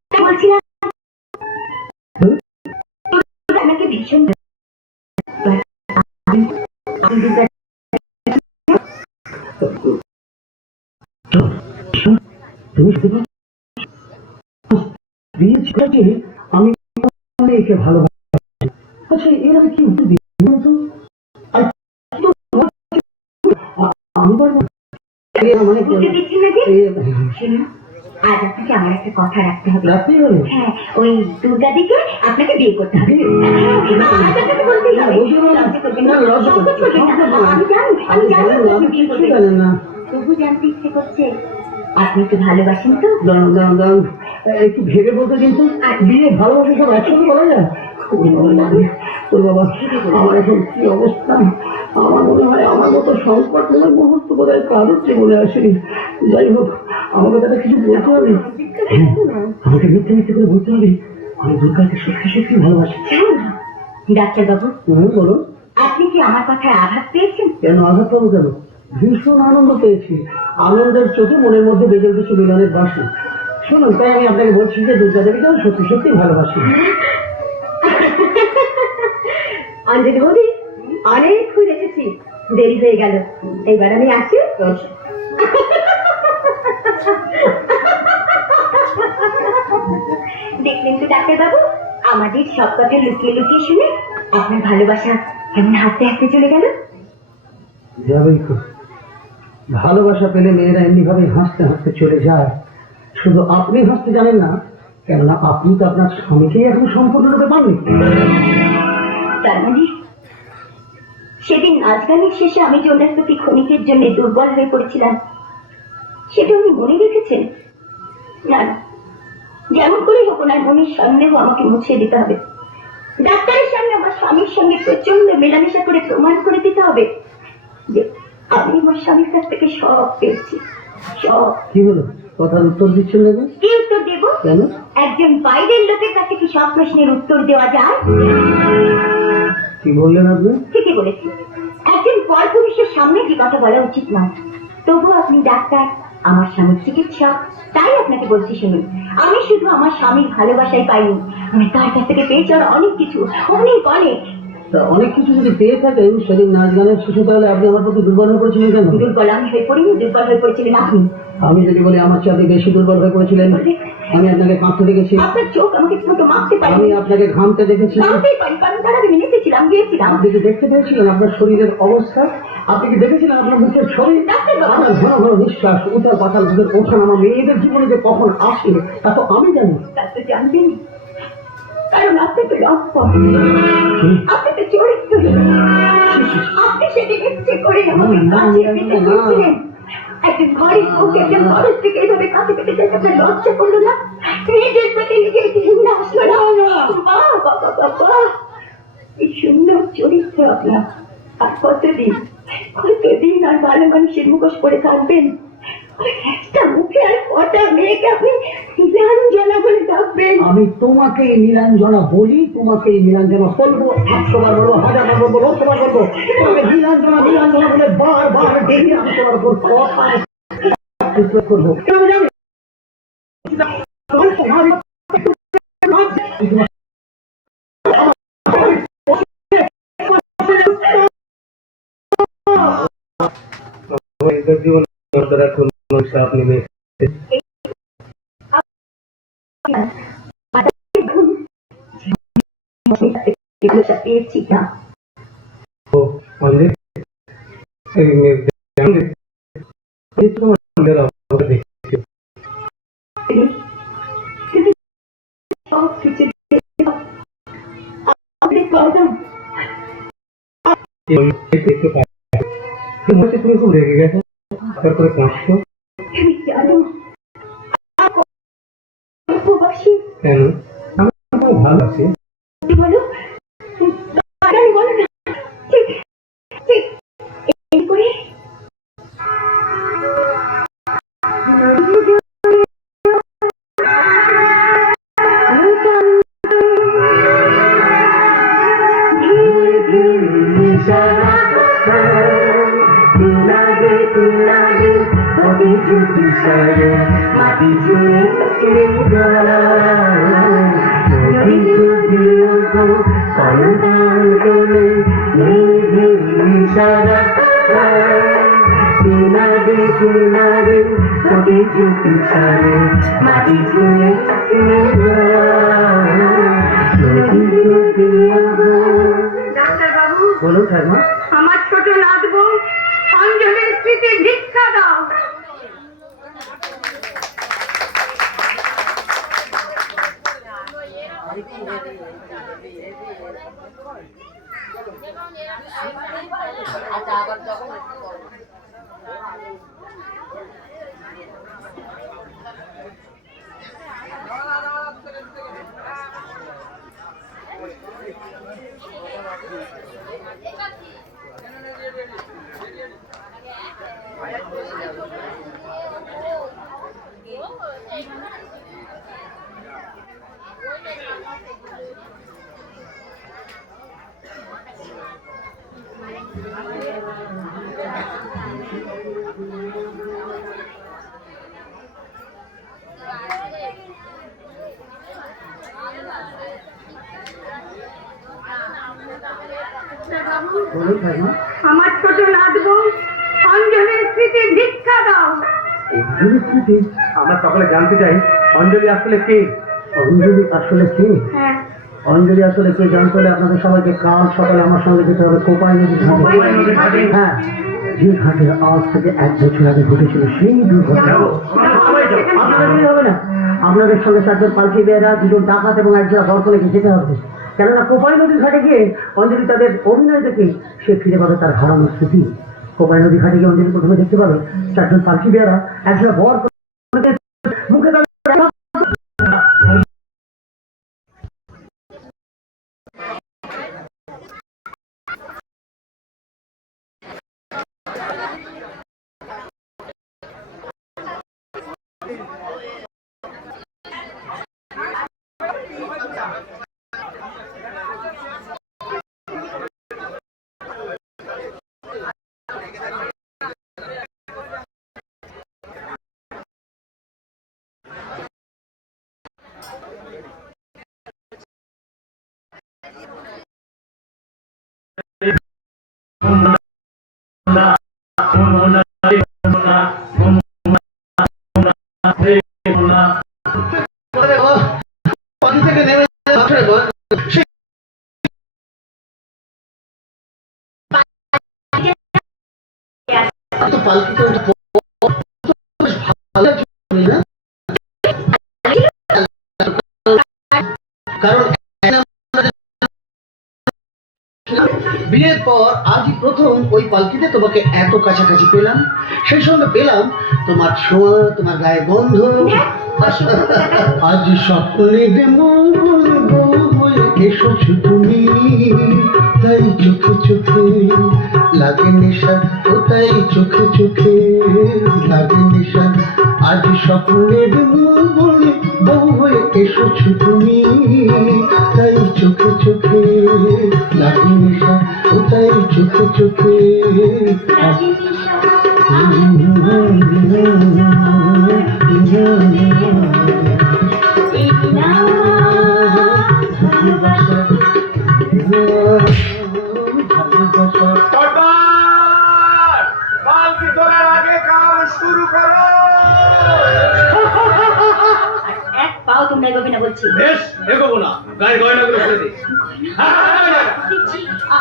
বলছিলাম আমাকে ভীষণ আমি একে ভালোবাসি আচ্ছা এর আমি কি উত্তর দিই আমি বলবো মানে দিচ্ছি না যে শুনুন আজ আপনাকে আমার একটা কথা রাখতে হবে রাত্রি হলো হ্যাঁ ওই দুর্গা দিকে আপনাকে বিয়ে করতে হবে তবু জানতে ইচ্ছে করছে আপনি একটু ভালোবাসেন তো একটু ভেবে বলতে কিন্তু বিয়ে ভালোবাসা সব একসঙ্গে বলা যায় ওর বাবা আমার এখন কি অবস্থা আমার মনে হয় আমার মতো সংকট মুহূর্ত বোধ হয় কারোর জীবনে আসেনি যাই হোক আমাকে তাদের কিছু বলতে হবে আমাকে মিথ্যে মিথ্যে করে বলতে হবে আমি দুর্গাকে সত্যি সত্যি ভালোবাসি ডাক্তার বাবু বলুন আপনি কি আমার কথায় আঘাত পেয়েছেন কেন আঘাত পাবো কেন ভীষণ আনন্দ পেয়েছি আনন্দের চোখে মনের মধ্যে বেজে উঠেছে মিলনের বাসা শুনুন তাই আমি আপনাকে বলছি যে দুর্গা দেবীকে আমি সত্যি সত্যি ভালোবাসি অঞ্জলি বৌদি অনেক ঘুরে এসেছি দেরি হয়ে গেল এইবার আমি আসি দেখলেন তো ডাক্তার বাবু আমাদের সব কথা লুকিয়ে লুকিয়ে শুনে আপনার ভালোবাসা কেমন হাসতে হাসতে চলে গেল যাবেই তো ভালোবাসা পেলে মেয়েরা এমনি ভাবে হাসতে হাসতে চলে যায় শুধু আপনি হাসতে জানেন না কেননা আপনি তো আপনার স্বামীকেই এখন সম্পূর্ণরূপে পাননি তার মানে সেদিন নাচ গানের শেষে আমি যে ওনার প্রতি ক্ষণিকের জন্য দুর্বল হয়ে পড়েছিলাম সেটা উনি মনে রেখেছেন না যেমন করেই হোক ওনার মনের সন্দেহ আমাকে মুছিয়ে দিতে হবে ডাক্তারের সামনে আমার স্বামীর সঙ্গে প্রচন্ড মেলামেশা করে প্রমাণ করে দিতে হবে যে আমি আমার স্বামীর কাছ থেকে সব পেয়েছি সব কি হলো কথার উত্তর দিচ্ছেন না কি উত্তর দেব কেন একজন বাইরের লোকের কাছে কি সব প্রশ্নের উত্তর দেওয়া যায় কি বললেন আপনি ঠিকই বলেছি একজন পরপুরুষের সামনে যে কথা বলা উচিত নয় তবু আপনি ডাক্তার আমার স্বামীর চিকিৎসক তাই আপনাকে বলছি শুনুন আমি শুধু আমার স্বামীর ভালোবাসাই পাইনি আমি তার কাছ থেকে পেয়েছি আর অনেক কিছু অনেক অনেক তা অনেক কিছু যদি পেয়ে থাকেন সেদিন নাচ গানের শেষে তাহলে আপনি আমার প্রতি দুর্বল হয়ে পড়েছিলেন কেন দুর্বল আমি হয়ে পড়িনি দুর্বল হয়ে পড়েছিলেন আপনি আমি যদি বলি আমার চেয়ে আপনি বেশি দুর্বল হয়ে পড়েছিলেন আমি আপনাকে কাঁদতে দেখেছি আপনার চোখ আমাকে ছোট মাপতে পারি আমি আপনাকে ঘামতে দেখেছি মাপতেই পারি কারণ তারা আমি নেচেছিলাম গিয়েছিলাম আপনি কি দেখতে পেয়েছিলেন আপনার শরীরের অবস্থা আপনি কি দেখেছিলেন আপনার মুখের শরীর আপনার ঘন ঘন নিঃশ্বাস উঠার পাতাল বুঝে ওঠান আমার মেয়েদের জীবনে যে কখন আসে তা তো আমি জানি তা তো জানবেন কারণ আপনি তো রক্ত আপনি তো চরিত্র আপনি সেদিন ইচ্ছে করে আমাকে কাছে পেতে চেয়েছিলেন একজন ঘরের বউকে একজন ঘরের থেকে এইভাবে কাছে পেতে চাইতে আপনার লজ্জা করলো না নিজের প্রতি নিজের ঘৃণা আসলো না বাহ বাবা বাবা এই সুন্দর চরিত্র আপনার আর কতদিন আর ভালো মানুষের মুখোশ পরে থাকবেন একটা মুখে আর কটা মেয়েকে আপনি নীলাঞ্জনা বলে ডাকবেন আমি তোমাকে নীলাঞ্জনা বলি তোমাকে নীলাঞ্জনা বলবো 100 বার বলবো 1000 বার বলবো 100 বার বলবো তোমাকে নীলাঞ্জনা নীলাঞ্জনা বলে বারবার ডেকে আমি তোমার উপর কথা করবো কেন জানি জীবন আপনি পেয়েছি না তোমার সব কিছু আমি করতাম। তুমি খুব রেগে গেছো, তারপরে কাঁদছো আমি জানো উপবাসী কেন? আমি তোমাকে ভালো আছি। বলো তাড়াতাড়ি বলো না। ঠিক ঠিক এই করে ডাক্তারবাবু, বলুন ঠাকুমা। আমার ছোট নাত বোন অঞ্জলির স্মৃতি ভিক্ষা দাও। বলুন ঠাকুমা। আমার ছোট নাত বোন অঞ্জলির স্মৃতি ভিক্ষা দাও। অঞ্জলি স্মৃতি? আমরা সকলে জানতে চাই অঞ্জলি আসলে কে? অঞ্জলি আসলে কে? হ্যাঁ, অঞ্জলি আসলে কে জানতে হলে আপনাদের সবাইকে কাল সকালে আমার সঙ্গে যেতে হবে কোপাই নদী ঘাটে। হ্যাঁ, যে ঘাটে আজ থেকে 1 বছর আগে ঘটেছিল সেই দুর্ঘটনা। আপনাদের কি হবে না? আপনাদের সঙ্গে 4 জন পালকি বেয়েরা, 2 জন ডাকাত এবং 1 জোড়া দর্শনেকে যেতে হবে। কেননা কোপাই নদীর ঘাটে গিয়ে অঞ্জলি তাদের অভিনয় দেখে সে ফিরে পাবে তার হারানো স্মৃতি। কোপাই নদী ঘাটে গিয়ে অঞ্জলি প্রথমে দেখতে পাবে 4 জন পালকি বেয়েরা, 1 জোড়া বর মুখে তাদের পাখি থেকে নেমে পালকিতে কারণ বিয়ের পর আজই প্রথম ওই পালকিতে তোমাকে এত কাছাকাছি পেলাম, সেই সঙ্গে পেলাম তোমার ছোঁয়া, তোমার গায়ে গন্ধ। আজ স্বপ্নে এসেছো তুমি, তাই চোখে চোখে লাগে নেশা, ও তাই চোখে চোখে লাগে নেশা। আজ স্বপ্নের বলে বউ হয়ে এসেছো তুমি, তাই চোখে চোখে লাগে নেশা, ও তাই চোখে চোখে সর্দার, পালকি তোলার আগে কাজ শুরু করো। এক পাও তোমরা এগোবে না বলছি। বেশ, এগোবো না, গায়ে গয়নাগুলো ফেলে দিই। দেখছি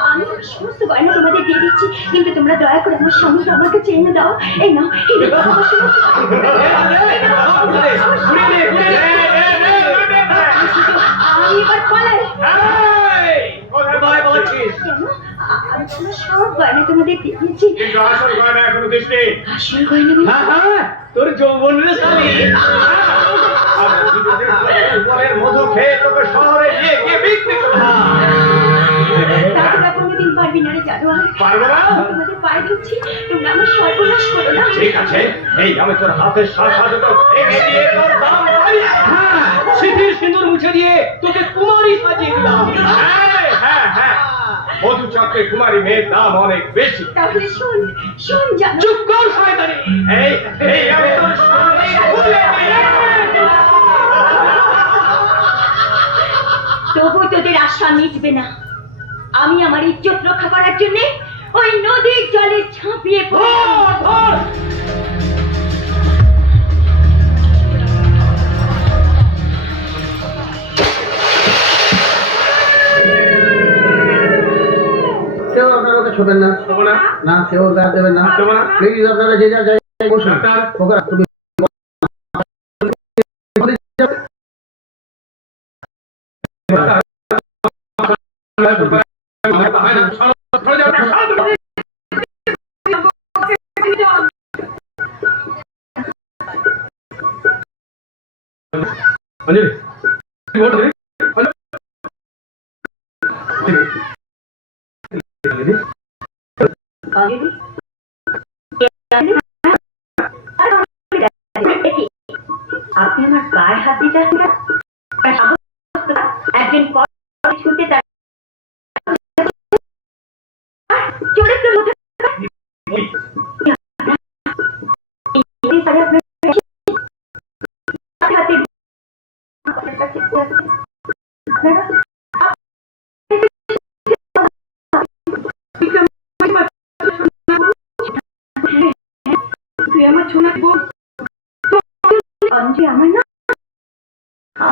আমি সমস্ত গয়না তোমাদের দিয়ে দিচ্ছি, কিন্তু তোমরা দয়া করে আমার স্বামীকে আমার কাছে এনে দাও। এই নাও, এই নাও, আমার সমস্ত আমি এবার পালাই। কোথায় বলছিস? কেন? আমি তোমার সব গয়না তোমাদের দিয়ে দিচ্ছি। কিন্তু আসল গয়না এখনো দিসনি। আসল গয়না মানে? হ্যাঁ, তোর যৌবন রে শালি। উপরের মধু খেয়ে তোকে শহরে নিয়ে গিয়ে বিক্রি করবো। তা তোমরা কোনোদিন পারবি না রে জানোয়ার। পারবো না? তোমাদের পায়ে দিচ্ছি, তোমরা আমার সর্বনাশ করো না। ঠিক আছে, এই আমি তোর হাতের শাখা দুটো ভেঙে দিয়ে তোর দাম বাড়িয়ে, হ্যাঁ, সিঁথির সিঁদুর মুছে দিয়ে তোকে কুমারী সাজিয়ে দিলাম। হ্যাঁ, মধু চক্রে কুমারী মেয়ের দাম অনেক বেশি। তাহলে শোন, শোন জানো। চুপ কর শয়তানি। এই আমি তোর সামনে খুলে তবু তোদের আশা মিটবে না। আমি আমার ইজ্জত রক্ষা করার জন্য ওই নদীর জলে ঝাঁপিয়ে পড়লাম। কেউ আপনারা ওকে ছোবেন না, দেবো না। না কেউ গা দেবেন না। দেবো না। প্লিজ আপনারা যে যা জায়গায় বসুন। ডাক্তার। ওকে তুমি আপনি আমার গায়ে হাত দিয়ে যাচ্ছেন। একজন ছুটে চরিত্রের মধ্যে তুই আমার ছোনা বউ অঞ্জলি, আমার না,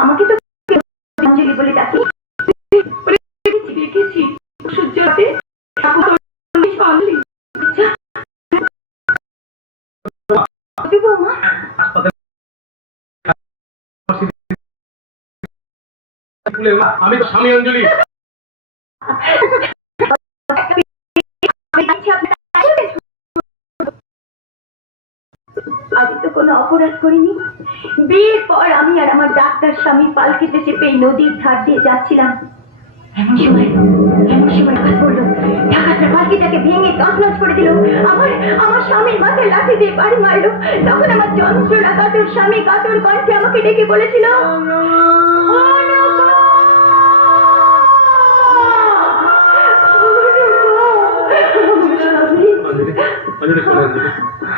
আমাকে তো অঞ্জলি বলে ডাকি। দেখেছি সূর্যতে আমি তো স্বামী অঞ্জলি। আমি তো কোনো অপরাধ করিনি। বিয়ের পর আমি আর আমার ডাক্তার স্বামী পালকিতে চেপে নদীর ধার দিয়ে যাচ্ছিলাম। এমন সময় আঘাত পড়লো। ডাকাতরা পালকিটাকে ভেঙে তছনছ করে দিল। আমার স্বামীর মাথায় লাঠি দিয়ে বাড়ি মারলো। তখন আমার যন্ত্রণা কাতর স্বামী কাতর কণ্ঠে আমাকে ডেকে বলেছিল,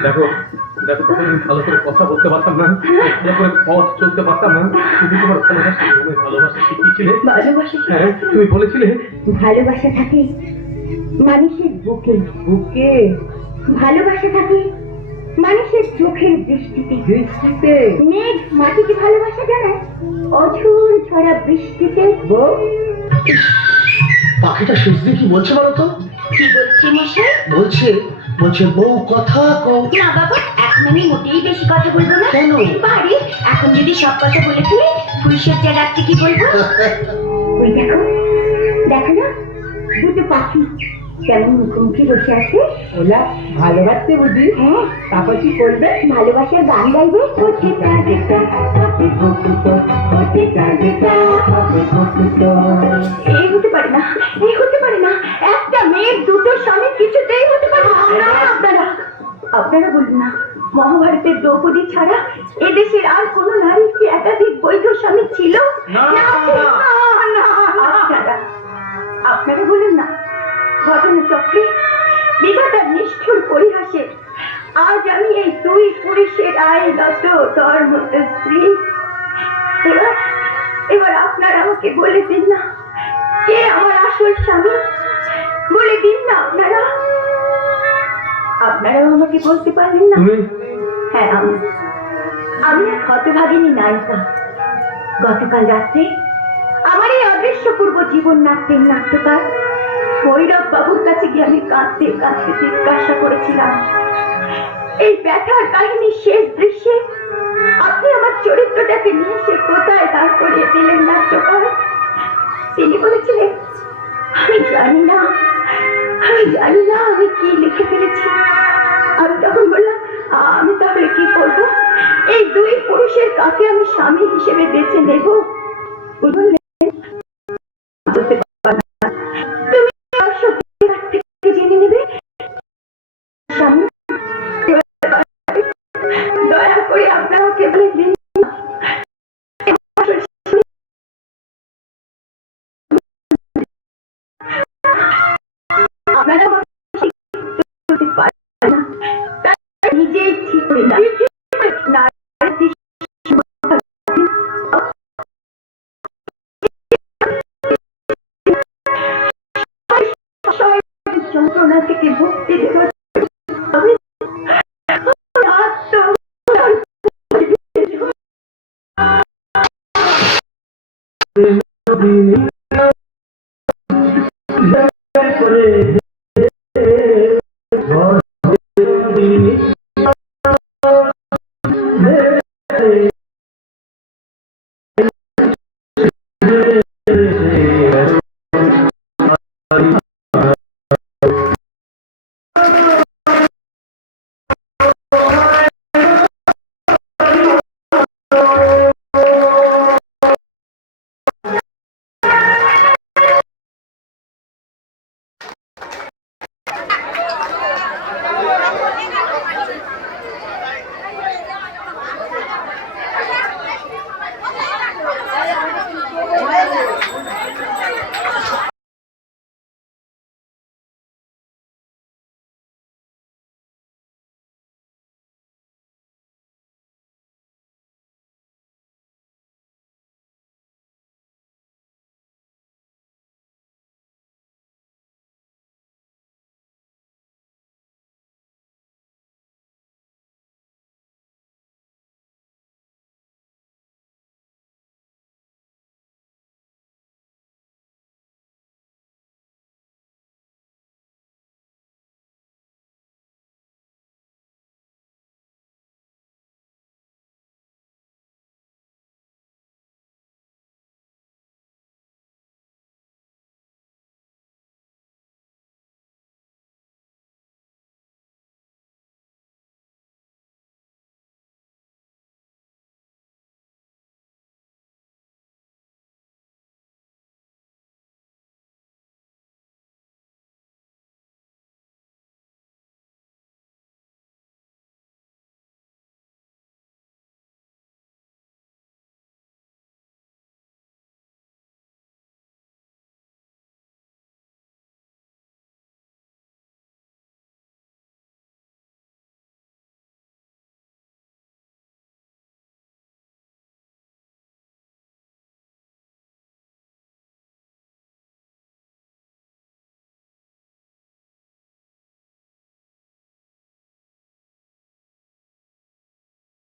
দেখো দেখো, কতদিন ভালো করে কথা বলতে পারতাম না, ভালো করে পথ চলতে পারতাম না। তুমি তোমার ভালোবাসা শিখিয়েছিলে। ভালোবাসা হ্যাঁ, তুমি বলেছিলে ভালোবাসা থাকে মানুষের বুকে, বুকে ভালোবাসা থাকে মানুষের চোখের দৃষ্টিতে। দৃষ্টিতে মেঘ মাটিকে ভালোবাসা জানায় অঝোর ঝরা বৃষ্টিতে। পাখিটা সুজনি কি বলছে বলো তো? কি বলছি মশাই? বলছে বউ কথা কও। না বাবা, এখন আমি মোটেই বেশি কথা বলবো না। কেন? বাড়ি এখন যদি সব কথা বলে ফেলি, ফুলসজ্জা রাত্রে কি বলবো? ওই দেখো, দেখো না, দুটো পাখি কেমন মুখোমুখি বসে আছে। ওলা ভালোবাসতে বুঝি? হ্যাঁ, তারপর কি করবে? ভালোবাসার গান গাইবে। এই হতে পারে না, এই হতে পারে না। একটা মেয়ের দুটো স্বামী কিছুতেই হতে পারে না। আপনারা বলুন না, মহাভারতের দ্রৌপদী ছাড়া এদেশের আর কোন নারীর কি একাধিক বৈধ স্বামী ছিল? না। আপনারা বলুন না, ঘটনাচক্রে বিধাতার নিষ্ঠুর পরিহাসে আজ আমি এই দুই পুরুষের আইনত ধর্মত স্ত্রী। এবার আপনারা আমাকে বলে দিন না, কে আমার আসল স্বামী? বলে দিন না আপনারাও আমাকে বলতে পারবেন না? হ্যাঁ, আমি এক হতভাগিনী নায়িকা। গতকাল রাত্রে আমার এই অদৃশ্য পূর্ব জীবন নাট্যের নাট্যকার ভৈরব বাবুর কাছে গিয়ে আমি কাঁদতে কাঁদতে জিজ্ঞাসা করেছিলাম, এই ব্যথার কাহিনীর শেষ দৃশ্যে আপনি আমার চরিত্রটাকে নিয়ে সে কোথায় দাঁড় করিয়ে দিলেন নাট্যকার? তিনি বলেছিলেন, আমি জানি না আমি কি লিখে ফেলেছি। আমি তখন বললাম, আমি তাহলে কি করবো? এই দুই পুরুষের কাকে আমি স্বামী হিসেবে বেছে নেব? বললেন, বলতে পারবো না। তুমি দর্শকদের কাছ থেকে জেনে নেবে স্বামী। দয়া করে আপনারা কেবল দিন আপনারা করতে পারেন না, তাই নিজেই ঠিক করে না। যন্ত্রণা থেকে মুক্তি দেওয়ার